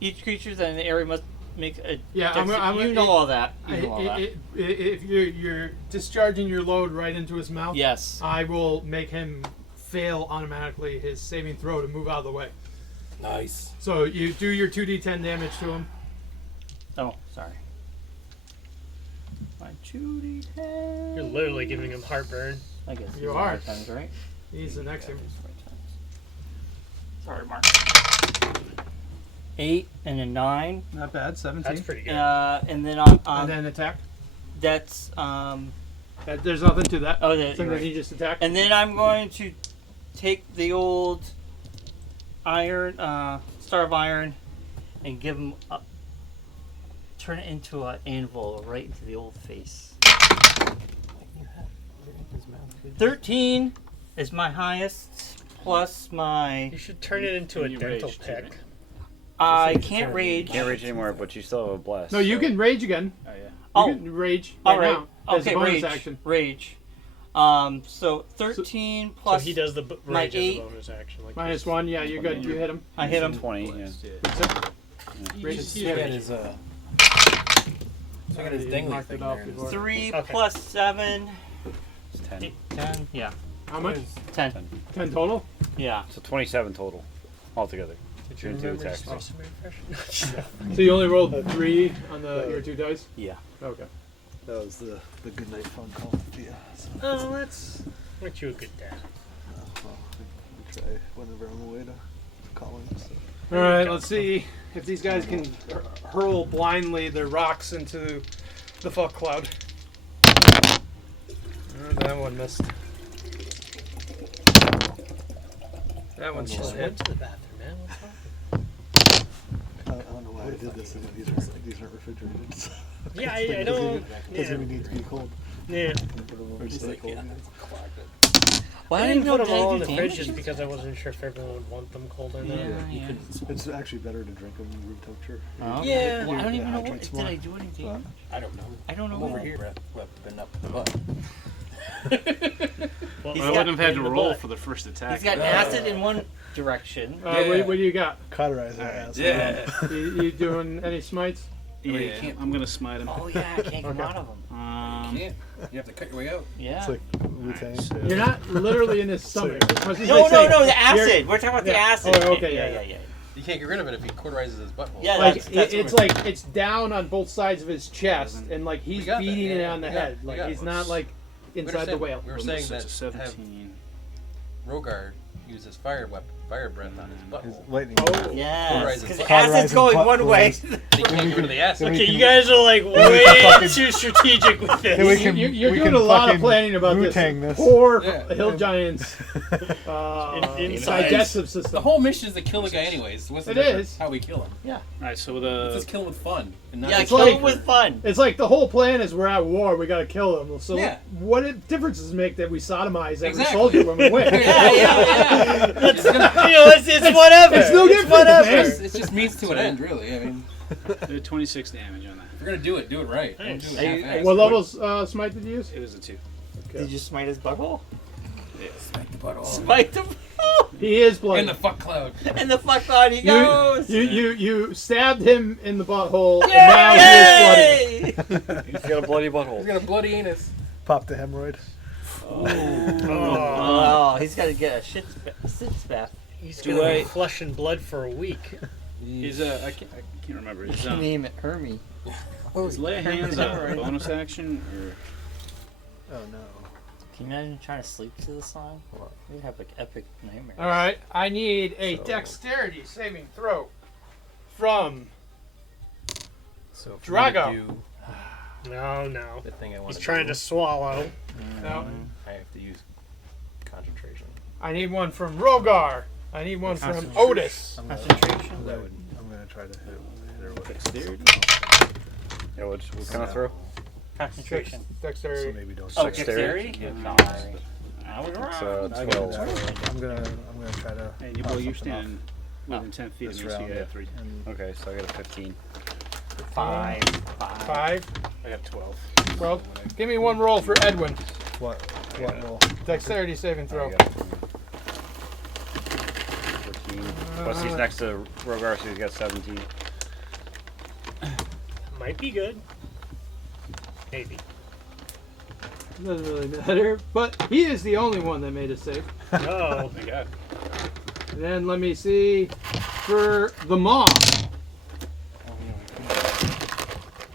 each creature that in the area must make a. Yeah, you know all that. You know all that. If you're discharging your load right into his mouth, Yes. I will make him fail automatically his saving throw to move out of the way. Nice. So you do your 2d10 damage to him. Oh, sorry. My 2d10. You're literally giving him heartburn. I guess You these are. my times, right? He's the next him. Sorry, Mark. 8 and a 9. Not bad, 17. That's pretty good. And then on And then attack. that's There's nothing to that. oh, that, So you're then right. he just attacked. And then I'm going to take the old iron, Star of Iron, and give him turn it into an anvil right into the old face. 13 is my highest, plus my. You should turn it into a You dental rage too, pick. right? I can't rage. Can't rage anymore, but you still have a blast. No, you so- can rage again. Oh, yeah. Oh, You can rage right all right. now. As a Okay, bonus rage. action. Rage. So 13 So plus. he does the my rage as a 8. bonus action. Like Minus 1, yeah, you're good. You hit him. I hit him. 20, yeah. Blast, yeah. You should stick at his, stick at his dingly Knocked thing it off there. before. 3 Okay. plus 7. It's 10. 8, 10. Yeah. How much? 10. 10 total? Yeah. So 27 total altogether. Did Two you and two remember attacks. to some impression? So you only rolled 3 on your 2 dice? Yeah. Okay. That was the good night phone call. Yeah. So, Oh, aren't you a good dad? well, I try whenever I'm away to call him. So. Alright, let's see if these guys can hurl blindly their rocks into the fuck cloud. That one missed. That one just hit. Went to the bathroom, man. What's wrong? I don't know why I did this. These aren't refrigerated. So Yeah, I doesn't don't. even- doesn't even need to be cold. Yeah. It's like, Why I didn't didn't put know them all in that the you fridge damage just it? because I wasn't sure if everyone would want them cold or not. Yeah. it's actually better to drink them room temperature. Oh, okay. Yeah. Well, I don't Yeah, even know hydrates what. Did more. I do anything? I don't know. I don't know. I'm over here. Weapon up the butt. Well, He's I got wouldn't have had to in the roll butt. for the first attack. He's got acid in one direction. What do you got? Cauterize that ass. You doing any smites? Yeah, I'm gonna smite him. Oh yeah, I can't come out of him. You can't. You have to cut your way out. Yeah. It's like Wu-Tang. You're not literally in his stomach. That's what No, they no, say. no, the You're- acid. We're talking about the yeah. acid. Oh, okay, yeah. You can't get rid of it if he cauterizes his butthole. Yeah, Like that's it's what like it's down on both sides of his chest, and like he's We got that, beating it yeah, on the we got- head. we Like got he's it. not like We inside the understand- whale. We were Well, saying this is that a have 17. Rogar use his fire breath on his His butthole. lightning. Oh, Yes, Cauterize because his the butt. acid's going one way. He can't get rid of the acid. Then we Okay, can- you guys are like way fucking- too strategic with Then this. we can- You're we doing can a lot of fucking planning about Wu-Tang this. this. Poor Yeah. hill giants Inside. digestive system. The whole mission is to kill the guy anyways. What's the It difference? is. How we kill him. Alright, so Let's the just kill him with fun. And not Yeah, just kill like- him with fun. It's like the whole plan is we're at war, we gotta kill them. So Yeah. what difference does it make that we sodomize every Exactly. soldier when we win? Yeah. It's gonna- It's whatever. It's no different, whatever. man. It just means to an end, really. I mean, did 26 damage on that. if you're gonna do it right. Don't Nice. do it Hey, half-assed. What levels smite did you use? It was a 2. Did you smite his butthole? Smack the butthole. Smite the butthole. He is bloody. In the fuck cloud. And the fuck on he goes. You stabbed him in the butthole, and now he is bloody. Yay! He's got a bloody He's butthole. got a bloody anus. Pop the hemorrhoid. Oh, he's got to get a shit bath. He's Do gonna I- be flesh and blood for a week. Is I can't remember. Is Name it Hermie. is lay hands a bonus action or? Oh no. Can you imagine trying to sleep to the song? We'd have like epic nightmares. All right, I need a dexterity saving throw from So if Drago. you do No. the thing I want He's trying to swallow. No, I have to use concentration. I need one from Rogar. I need one from Otis. Concentration. I'm gonna try to hit her with Dexterity? Yeah, what kind of throw? Concentration. so Dexterity. maybe don't. Oh, suck. dexterity? Yeah. Sorry. I was It's wrong. 12. I'm gonna try to. Hey, well, pop you're something off standing within 10 feet of this me, so round, you yeah. got 3. And Okay, so I got a 15. 5. 5. I got 12. Well, give me one roll for Edwin. what roll? Dexterity saving I throw. got a 14. Plus he's next to Rogar, so he's got 17. Might be good. Maybe. Doesn't really matter, but he is the only one that made a save. No. My God. And then let me see for the maw.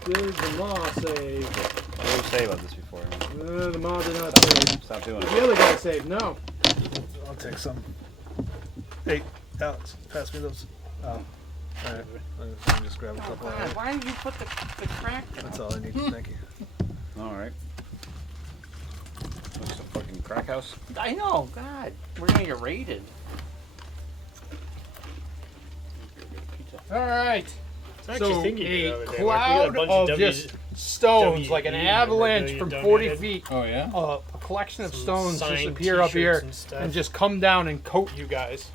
Does the maw save? What did you say about this before? The maw did not save. Stop doing The it. other guy saved. No. I'll take some. Hey, Alex, pass me those. Oh, all right. Let me just grab a couple. God, why did you put the crack in? That's all I need. Thank you. Alright. Looks a fucking crack house. I know, God. We're gonna get raided. All right. I was actually So thinking the a other day, like, we got a cloud bunch of of just stones, like an WE, avalanche remember, from you 40 donated? feet. Oh yeah. A collection of Some stones just signed appear up here t-shirts and stuff. and just come down and coat you guys.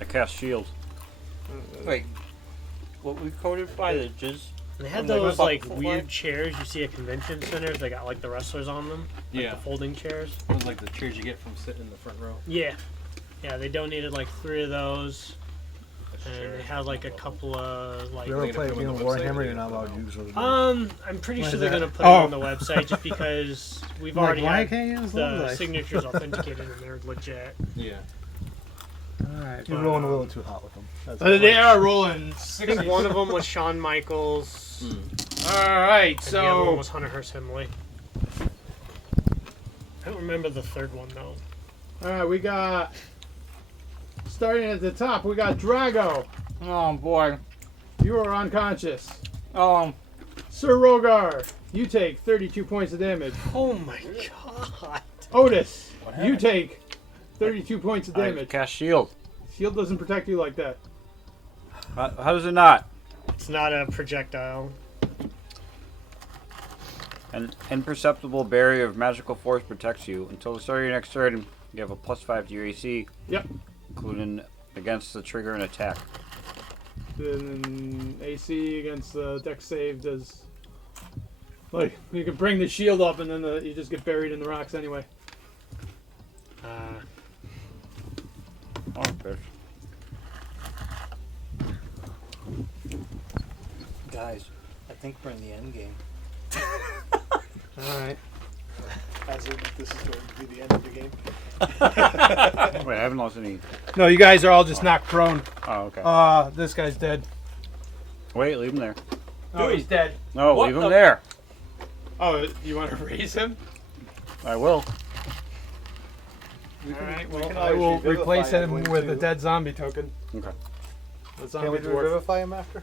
I cast shield. Wait. What we coded by the jizz? They had I'm those like, like fuck, weird chairs you see at convention centers. They got like the wrestlers on them. Like Yeah. the folding chairs. It was like the chairs you get from sitting in the front row. Yeah. Yeah, they donated like 3 of those. And they had like a couple of like. You ever gonna play a put game them of on the website, Warhammer? or You're they not put allowed them to on- use those. I'm pretty Why sure is they're that? gonna put it on the website just because we've Like, already why had can't you use the those? signatures authenticated and they're legit. Yeah. Alright. You're rolling a little too hot with them. That's They are rolling. I think one of them was Shawn Michaels. All right, And the other one so was Hunter Hearst Hemley. I don't remember the third one though. all right, we got starting at the top. We got Drago. Oh boy. You are unconscious. Sir Rogar, you take 32 points of damage. Oh my god. Otis, What you happened? take 32 points of I damage. cast shield. Shield doesn't protect you like that. How does it not? It's not a projectile. An imperceptible barrier of magical force protects you. Until the start of your next turn, you have a +5 to your AC, Yep. including against the trigger and attack. Then AC against the dex save does. Like, you can bring the shield up and then you just get buried in the rocks anyway. Oh, bitch. Guys, I think we're in the end game. Alright. As if this is going to be the end of the game. Wait, I haven't lost any. No, you guys are all just knocked prone. Oh, okay. This guy's dead. Wait, leave him there. Oh, he's dead. No, What leave him the- there. Oh, you want to raise him? I will. Alright, we well, can I always will revivify replace him Edwin, with a too. dead zombie token. Okay. The Can zombie we dwarf. revivify him after?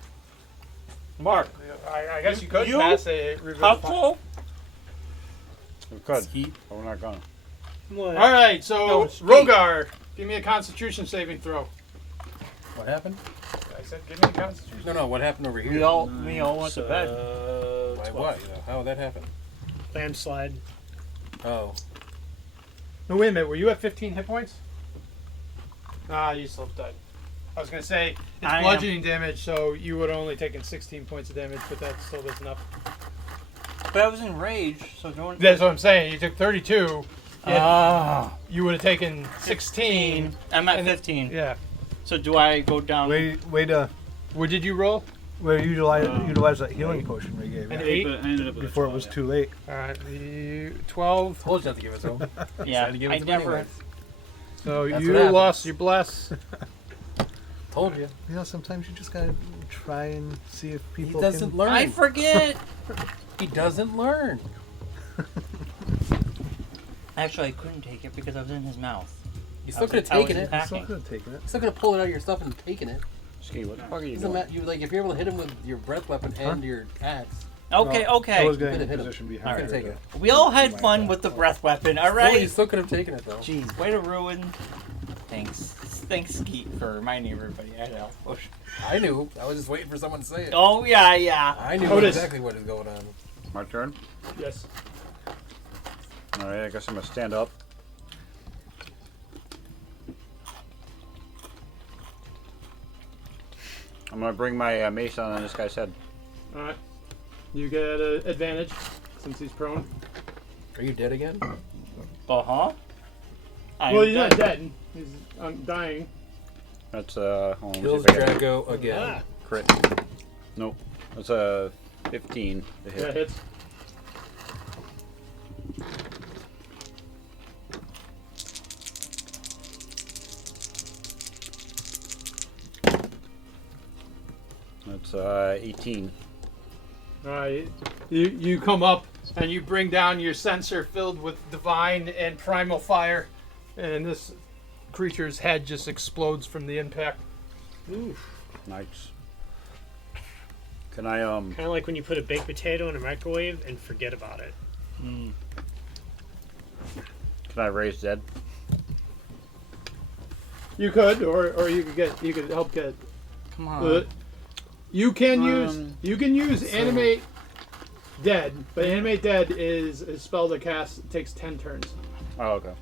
Mark, I guess you could You- pass a how revivify. cool? We could, but we're not gonna. What? Alright, so No, speak. Rogar, give me a constitution saving throw. What happened? I said give me a constitution. No, what happened over here? We all went to bed. Why, what? How did that happen? Landslide. Oh. No, wait a minute. Were you at 15 hit points? Ah, you still died. I was going to say, it's I am. bludgeoning damage, so you would have only taken 16 points of damage, but that still does enough. But I was in rage, so don't. That's what I'm saying. You took 32. Ah. You would have taken 16. I'm at and then- 15. Yeah. So do I go down? Way to What did you roll? utilize that healing potion we gave An you 8. But I ended up with a before it 12, was yeah. too late. Alright, the 12. Told you not to give it to him. Yeah, Decided to give it I to him never. anyway. So That's you what happens. lost your bless. Told you. You know, sometimes you just gotta try and see if He people doesn't can. learn. I forget. He doesn't learn. Actually, I couldn't take it because I was in his mouth. You I still was- could have I was taken it. attacking. Still could have taken it. You still could have pulled it out of your stuff and taken it. Ski, what the fuck are you Doesn't doing? matter. You like if you're able to hit him with your breath weapon and your axe. Okay, I okay. was getting Hit in him. position You behind can her. take it. We all had My fun attack. with the breath weapon, all Well, you right? still could have taken it though. Jeez, way to ruin. Thanks, Skeet, for reminding everybody. I had a health potion. I knew. I was just waiting for someone to say it. Oh yeah. I knew Otis. exactly what is going on. My turn? Yes. Alright, I guess I'm gonna stand up. I'm gonna bring my mace on this guy's head. All right. You get an advantage since he's prone. Are you dead again? Uh-huh. Well, he's not dead. He's dying. That's hold on, Kills let me see if I can- Drago again. Crit. Nope. That's a 15 to hit. That hits. That's 18. Alright, you come up and you bring down your censer filled with divine and primal fire, and this creature's head just explodes from the impact. Nice. Can I Kind of like when you put a baked potato in a microwave and forget about it. can I raise dead? You could, or you could help get. Come on. You can use animate dead, but animate dead is a spell that takes 10 turns. Oh, okay.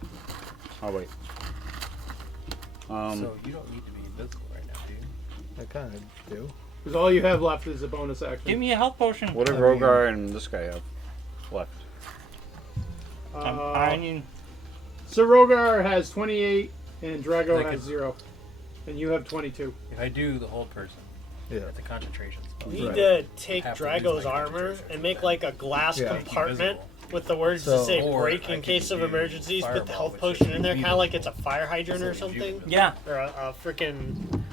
I'll wait. So you don't need to be invisible right now, do you? I kind of do. Because all you have left is a bonus action. Give me a health potion. What do Rogar and this guy have left? I need. So Rogar has 28 and Drago Like has it- 0, and you have 22. If I do the hold person, Yeah. it's a concentration spell. We need Right. to take Have to use Drago's my armor concentration and make like a glass Yeah. compartment Invisible. with the words So- to say Or break I in could case of do emergencies. Put the Fireball, health which potion is in there, kind of like it's a invisible. fire hydrant or So you- something. Yeah. Or a freaking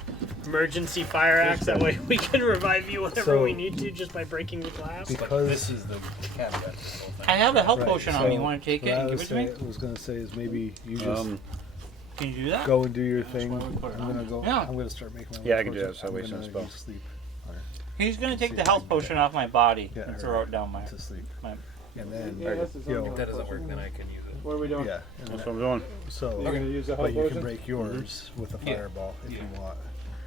emergency fire axe. That way we can revive you whenever So- we need to just by breaking the glass. But Because this is the caveat to this whole thing. I have a health Right, potion on so me. You want to take it what and I give it to me? was gonna say is maybe you just Can you do that? go and do your thing. why we put it I'm on gonna go. Yeah. I'm gonna start making my. Yeah, way I can do towards that, so I it. waste I'm no gonna spell. sleep. He's gonna take See the if I health can potion off my body Yeah, and or throw it down my. to sleep. my And then Yeah, this is yo, on If that doesn't work, then I can use it. What are we doing? yeah, and That's then, what I'm doing. so You're gonna use the but health you can potion? break yours with a Yeah. fireball if Yeah. you want.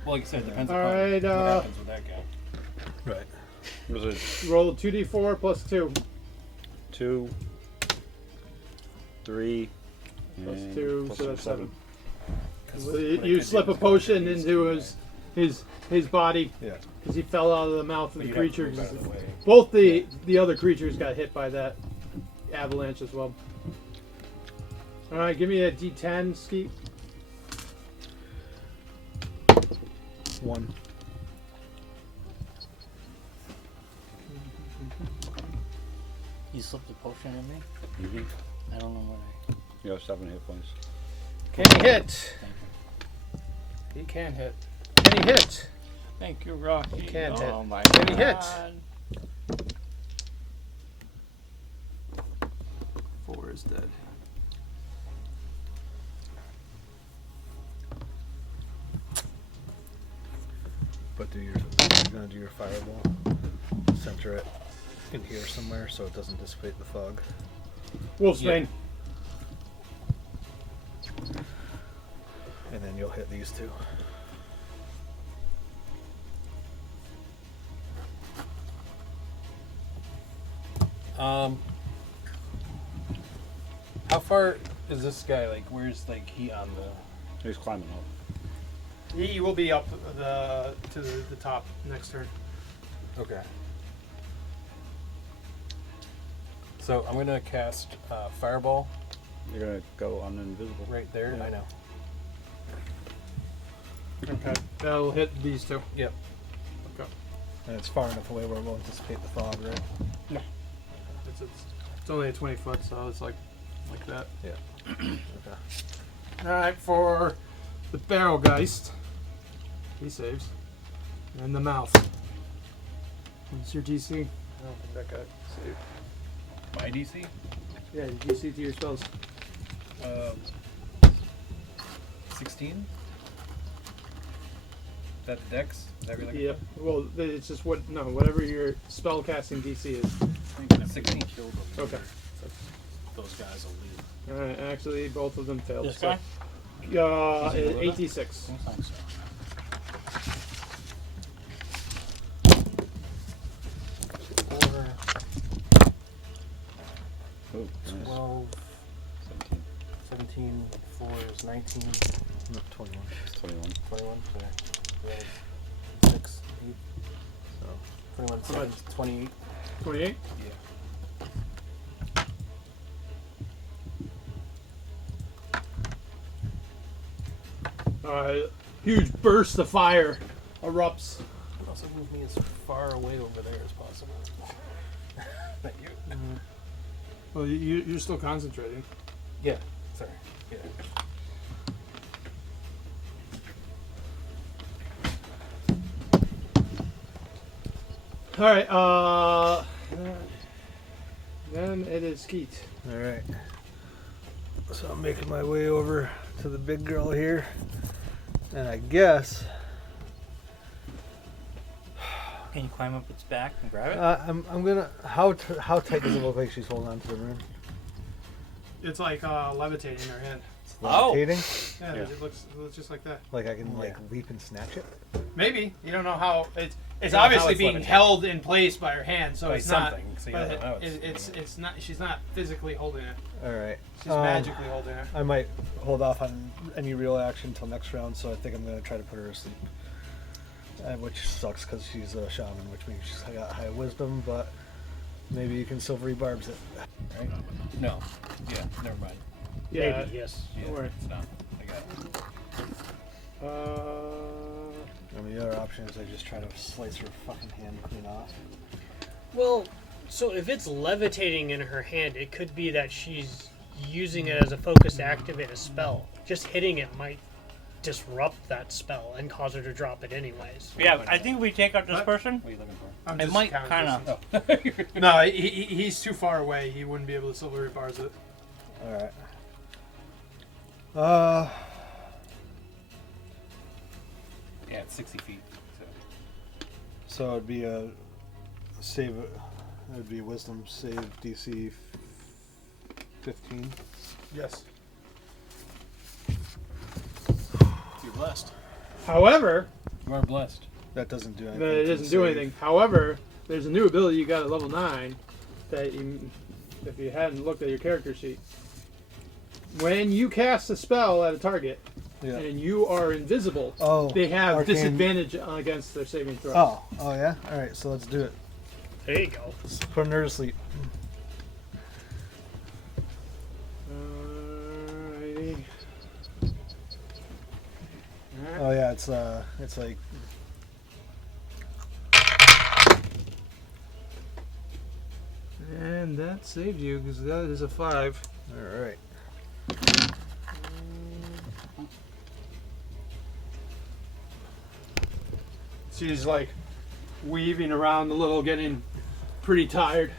Well, like I said, it depends All upon right, what happens with that guy. Right. Was it Roll 2d4 plus 2. 2, 3, Plus and 2, plus so that's 7. 'Cause Well, what I you could do slip a is potion use into it, his body Yeah. because he fell out of the mouth of but the you'd have to creature. move out of the way. Both the other creatures got hit by that avalanche as well. All right, give me a D10, Skeet. 1. You slipped a potion in me. Mhm. I don't know what I. You have 7 hit points. Can he hit? He can hit. Can he hit? Thank you, Rocky. Can't hit. Oh my Can he hit? God. 4 is dead. But you're gonna do your fireball. Center it in here somewhere so it doesn't dissipate the fog. Wolfsbane. And then you'll hit these two. How far is this guy? Like, where's like he on the? He's climbing up. He will be up to the top next turn. Okay. So I'm gonna cast Fireball You're gonna go on invisible. right there. Yeah. I know. Okay. That'll hit these two. Yep. Okay. And it's far enough away where it won't dissipate the fog, right? It's only a 20 foot, so it's like that. Yeah. Okay. Alright, for the Barrelgeist, he saves. And the mouth. What's your DC? I don't think that got saved. My DC? Yeah, DC to your spells. 16? Is that the dex? Is that really? Yep. Well, it's just whatever your spell casting DC is. Thinking if 16 killed them. Okay. Those guys will leave. All right. Actually, both of them failed. This so, guy? 86. I think so. Oh, 12, 17, 4 is 19, No, 21. It's 21. 21, sorry. 6, 8, So 21, 7, 28. 28. Yeah. Huge burst of fire erupts. Also move me as far away over there as possible. Thank you. Well, you're still concentrating. Yeah, sorry. Yeah. All right. Then it is Skeet. all right. So I'm making my way over to the big girl here, and I guess Can you climb up its back and grab it? I'm gonna. How tight does it look like she's holding on to the rune? It's like levitating her hand. Oh. Levitating? Yeah, Yeah. it looks just like that. Like I can like leap and snatch it? Maybe. You don't know how it's don't know how obviously it's being levitating. held in place by her hand, so By it's not. something, so you But don't know it's not. She's not physically holding it. All right. She's magically holding it. I might hold off on any real action until next round, so I think I'm gonna try to put her to sleep. Which sucks because she's a shaman, which means she's got high wisdom, but maybe you can silvery barbs it. Right? No. Yeah, never mind. Yeah. Maybe, yes. Don't worry. It's not. I got it. I mean, the other option is I just try to slice her fucking hand clean off. Well, so if it's levitating in her hand, it could be that she's using it as a focus to activate a spell. Just hitting it might disrupt that spell and cause her to drop it anyways. Yeah, I think we take out this person. What are you looking for? I'm It just might counting kind of. distance. No, he's too far away. He wouldn't be able to silvery bars it. All right. Yeah, it's 60 feet. So it'd be a save. It'd be a wisdom save DC 15. Yes. You're blessed. However, You are blessed. That doesn't do anything. it to doesn't the do save. anything. However, there's a new ability you got at level 9 that you, if you hadn't looked at your character sheet, when you cast a spell at a target Yeah. and you are invisible, Oh. they have arcane- disadvantage against their saving throws. Oh. Oh yeah. All right. So let's do it. There you go. Let's put her to sleep. Alrighty. Oh yeah. It's like. And that saved you because that is a 5. All right. She's like weaving around a little, getting pretty tired.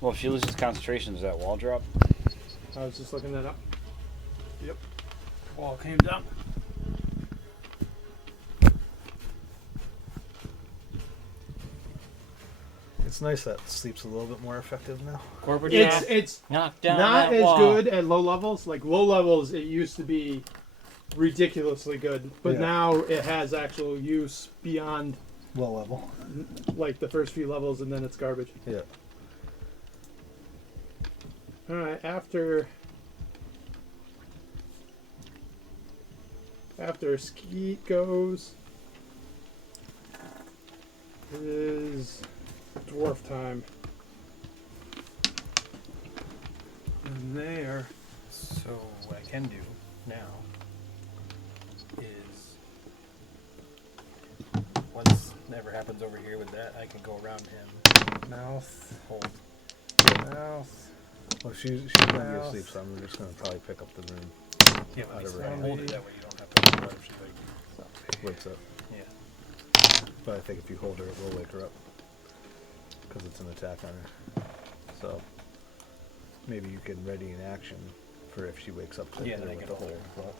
Well, if she loses concentration, does that wall drop? I was just looking that up. Wall came down. It's nice that sleep's a little bit more effective now. Corbett, It's knock down not that as wall. good at low levels. Like low levels, it used to be ridiculously good, but Yeah. now it has actual use beyond Low level. like the first few levels, and then it's garbage. Yeah. All right, after Skeet goes, it is dwarf time. And there. So what I can do now is once whatever happens over here with that, I can go around him Mouth. Hold. Mouth. Well, she's gonna be asleep, so I'm just gonna probably pick up the room. Yeah, Out of her but hand. hold it that way you don't have to worry if she Wakes up. Yeah. But I think if you hold her, it will wake her up. Because it's an attack on her. So, maybe you can ready an action for if she wakes up to Yeah, hit her then I with can the hold hold. her.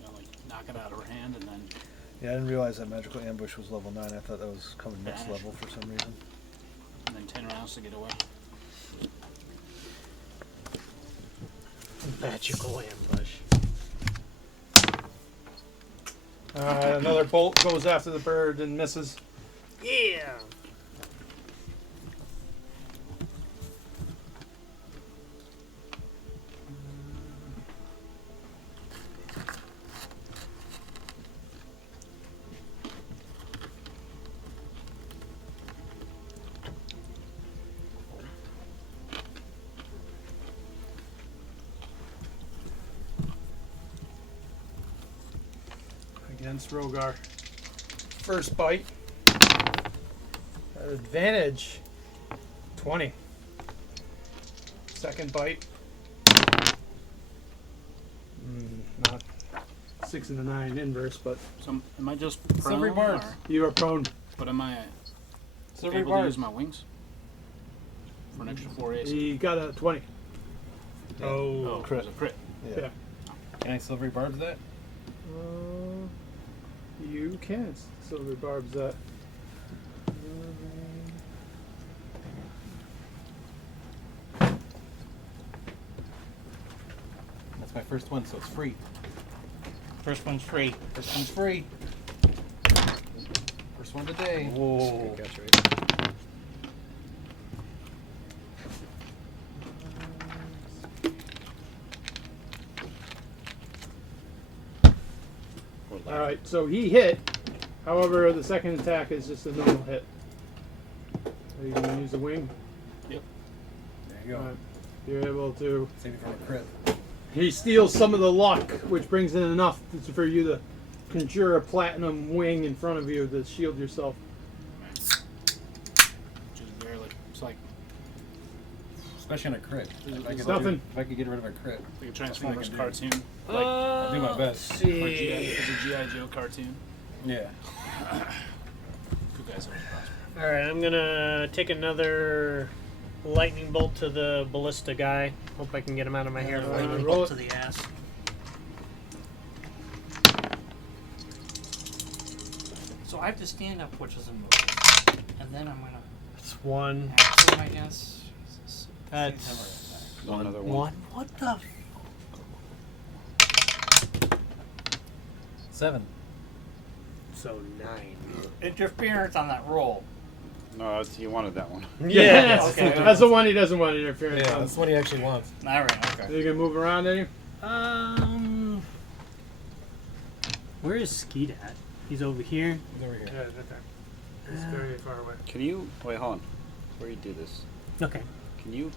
But Like knock it out of her hand and then yeah, I didn't realize that magical ambush was level 9. I thought that was coming next Vanish. level for some reason. 10 rounds to get away. Magical ambush. Another bolt goes after the bird and misses. Yeah. Against Rogar. First bite. Advantage. 20. Second bite. Not 6 and a 9 inverse, but So am I just Silvery prone? barbs. Or, you are prone. but am I Silvery able to barbs. use my wings? For an extra 4 AC? He got a 20. Oh, crit. it was a crit. Yeah. Can I silvery barbs that? You can silver barbs that. That's my first one, so it's free. First one's free. First one's free. First one today. Whoa. Good catch, right? Alright, so he hit. However, the second attack is just a normal hit. Are you going to use the wing? There you go. Alright. You're able to. Save it from a crit. He steals some of the luck, which brings in enough for you to conjure a platinum wing in front of you to shield yourself. Just barely. It's like Especially on a crit. If I could Nothing. if I could get rid of a crit. a Transformers do. cartoon. I'll do my best. Or it's a G.I. Joe cartoon. Yeah. You guys always prosper. Alright, I'm gonna take another lightning bolt to the ballista guy. Hope I can get him out of my hair. Lightning roll bolt it. to the ass. So I have to stand up, which is a move. And then I'm gonna That's one. action, I guess. That's Another One? What the? 7. so 9. Interference on that roll. No, you wanted that one. Yeah. Okay. That's the one he doesn't want interference Yeah, on. that's what he actually wants. Alright, So okay. you can move around any? Where is Skeet at? He's over here. He's over here. Yeah, okay. It's very far away. Can you wait? Hold on. Before you do this, Okay. can you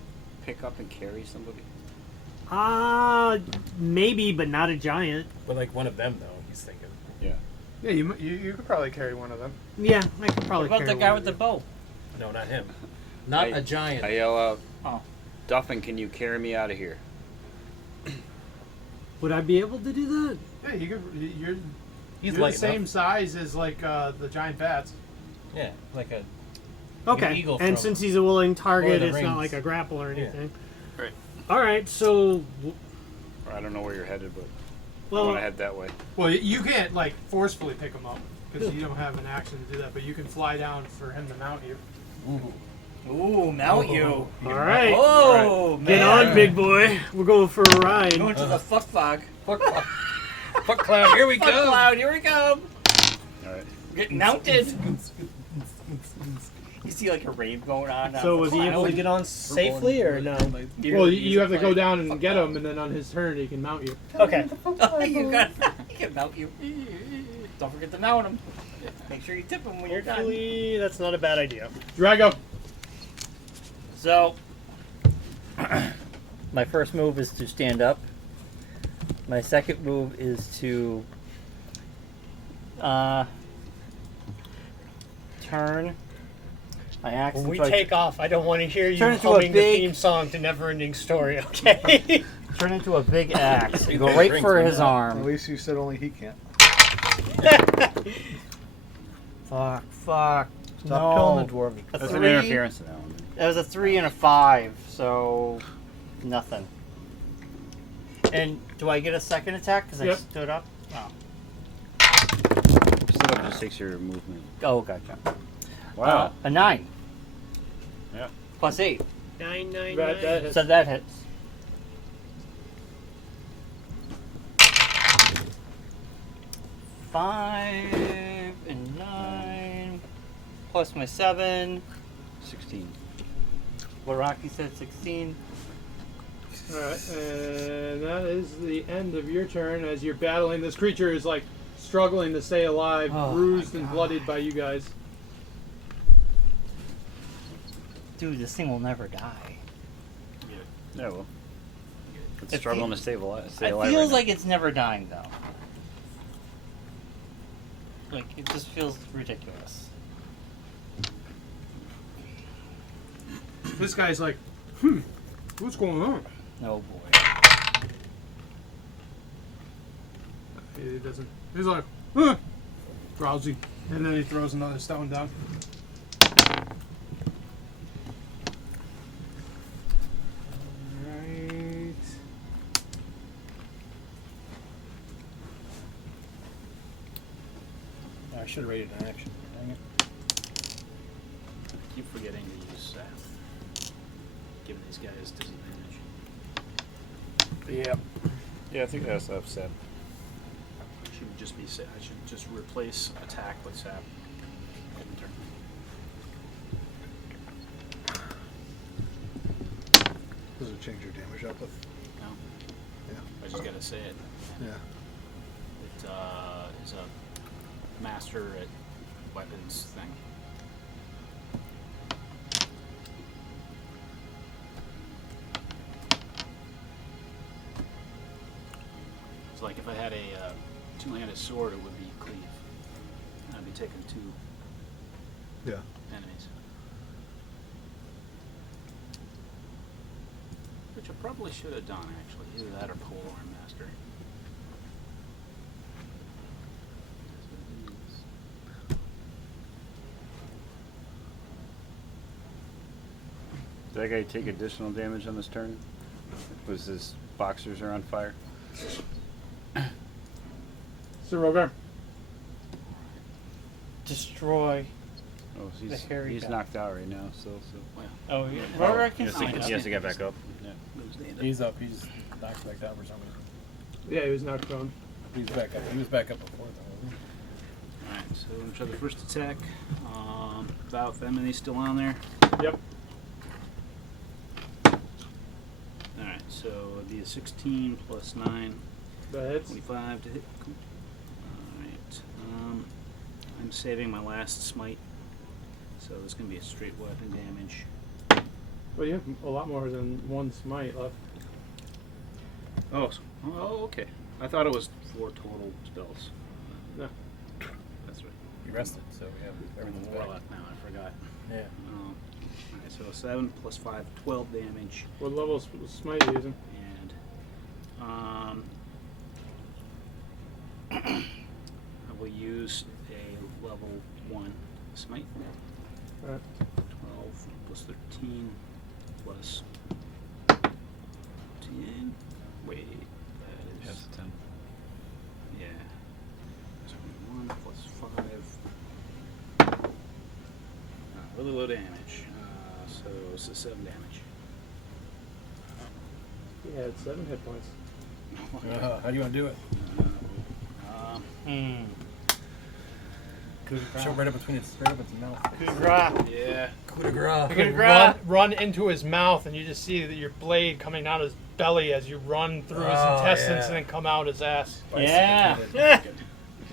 pick up and carry somebody? Maybe, but not a giant. But like one of them, though, he's thinking. Yeah. Yeah, you could probably carry one of them. Yeah, I could probably. What about the carry guy one with the of bow? No, not him. Not I- a giant. I yell out, Oh. Duffin, can you carry me out of here? you. Would I be able to do that? Yeah, you could. You're He's the light same enough. size as like the giant bats. Yeah, like a. Okay. eagle And from since he's a willing target, Lord of it's the not Rings. like a grapple or Yeah. anything. Right. All right. So, Or I don't know where you're headed, but I well, want to head that way. Well, you can't like forcefully pick him up because you don't have an action to do that. But you can fly down for him to mount you. Ooh, mount you. all right. Oh, Get man. on, big boy. We're going for a ride. Going to the fuck fog. Fuck cloud, here we Fuck go! cloud, here we come. All right. Get mounted. You see like a rave going on. So was he able to get on safely or no? Well, you have to go down and get him, and then on his turn he can mount you. Okay. He can mount you. Don't forget to mount him. Make sure you tip him when you're done. Hopefully, that's not a bad idea. Drago. So, my first move is to stand up. My second move is to turn. My axe. When we and try take off, I don't want to hear you Turn into a humming the big- theme song to Neverending Story, okay? turn into a big axe and go right for his At arm. least you said only he can't. Fuck. Stop No. killing the dwarf. A That's an 3. interference now. That was a 3 and a 5, so nothing. And do I get a second attack because I Yep. stood up? Oh. Still up just takes your movement. Oh, gotcha. Wow. A 9. Yeah. Plus 8. 999. That hits. So that hits. Five and 9. Plus my 7. 16. What Rocky said 16. Alright, and that is the end of your turn as you're battling. This creature is like struggling to stay alive, Oh bruised my and God. bloodied by you guys. Dude, this thing will never die. Yeah, well. It's It struggling fe- to stay alive. It right feels now. like it's never dying, though. Like, it just feels ridiculous. This guy's like, what's going on? Oh boy. He doesn't. He's like, drowsy. And then he throws another stone down. Alright. I should have rated an action. Dang it. I keep forgetting to use sap. Giving these guys disadvantage. Yeah. Yeah, I think that's upset. Should just be I should just replace attack with sap. End turn. Does it change your damage output? No, Yeah. I just gotta say it. Yeah. It is a master at weapons thing. It's like if I had a two-handed sword, it would be cleave. I'd be taking 2 Yeah. enemies. Which I probably should have done, actually. Either that or polearm master. Did that guy take additional damage on this turn? Was his boxers are on fire? So, Rogar. Destroy. Oh, The hairy he's guy. knocked out right now, so. Oh, yeah. Rogar He can has, see to, it. he has to get back up. Yeah. He's up. He's knocked back down for some reason. Yeah, he was knocked prone. He's back up. He was back up before, though, wasn't he? Alright, so I'm gonna try the first attack. Without Femini still on there. Yep. Alright, so it'd be a 16 plus 9, That hits. 25 to hit. Cool. Alright, I'm saving my last smite. So it's gonna be a straight weapon damage. Well, you have a lot more than one smite left. Oh, okay. I thought it was 4 total spells. No. That's right. He rested, so we have everything's back. Well, now I forgot. Yeah. Alright, so 7 plus 5, 12 damage. What level smite are you using? And I will use a level 1 smite. Alright. 12 plus 13 plus 10. Wait, that is. 10. Yeah. 21 plus 5. Really low damage. So it's a 7 damage. He had 7 hit points. How do you want to do it? Shove right up between its mouth. Coup de grace. Yeah. Coup de grace. You can run into his mouth, and you just see that your blade coming down his belly as you run through his intestines yeah. and then come out his ass. Yeah.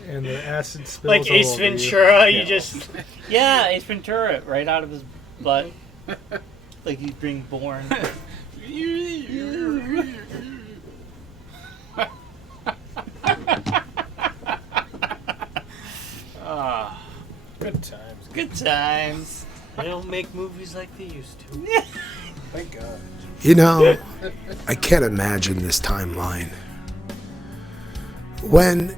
And the acid spills Like all Ace over you. Ventura, you just Yeah, Ace Ventura, right out of his butt. Like he's being born. Good times. Good times. They don't make movies like they used to. Thank God. You know, I can't imagine this timeline. When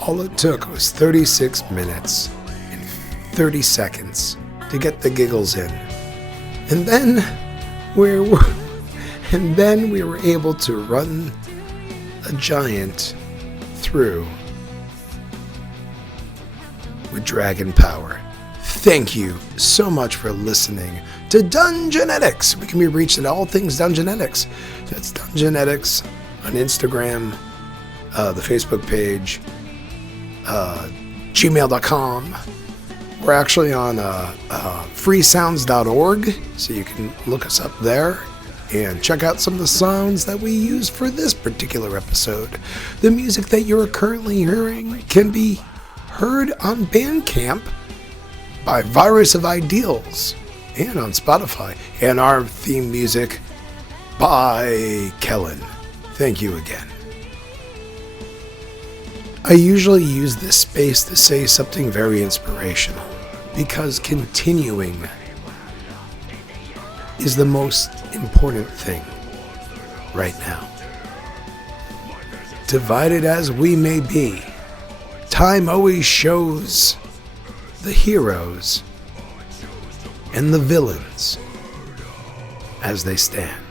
all it took was 36 minutes and 30 seconds to get the giggles in. And then we were able to run a giant through with dragon power. Thank you so much for listening to Dungeonetics. We can be reached at all things Dungeonetics. That's Dungeonetics on Instagram, the Facebook page, gmail.com. We're actually on freesounds.org, so you can look us up there and check out some of the sounds that we use for this particular episode. The music that you're currently hearing can be heard on Bandcamp by Virus of Ideals and on Spotify, and our theme music by Kellen. Thank you again. I usually use this space to say something very inspirational, because continuing is the most important thing right now. Divided as we may be, time always shows the heroes and the villains as they stand.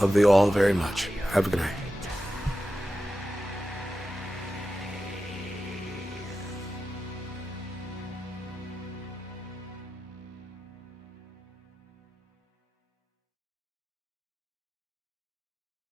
Love you all very much. Have a good night.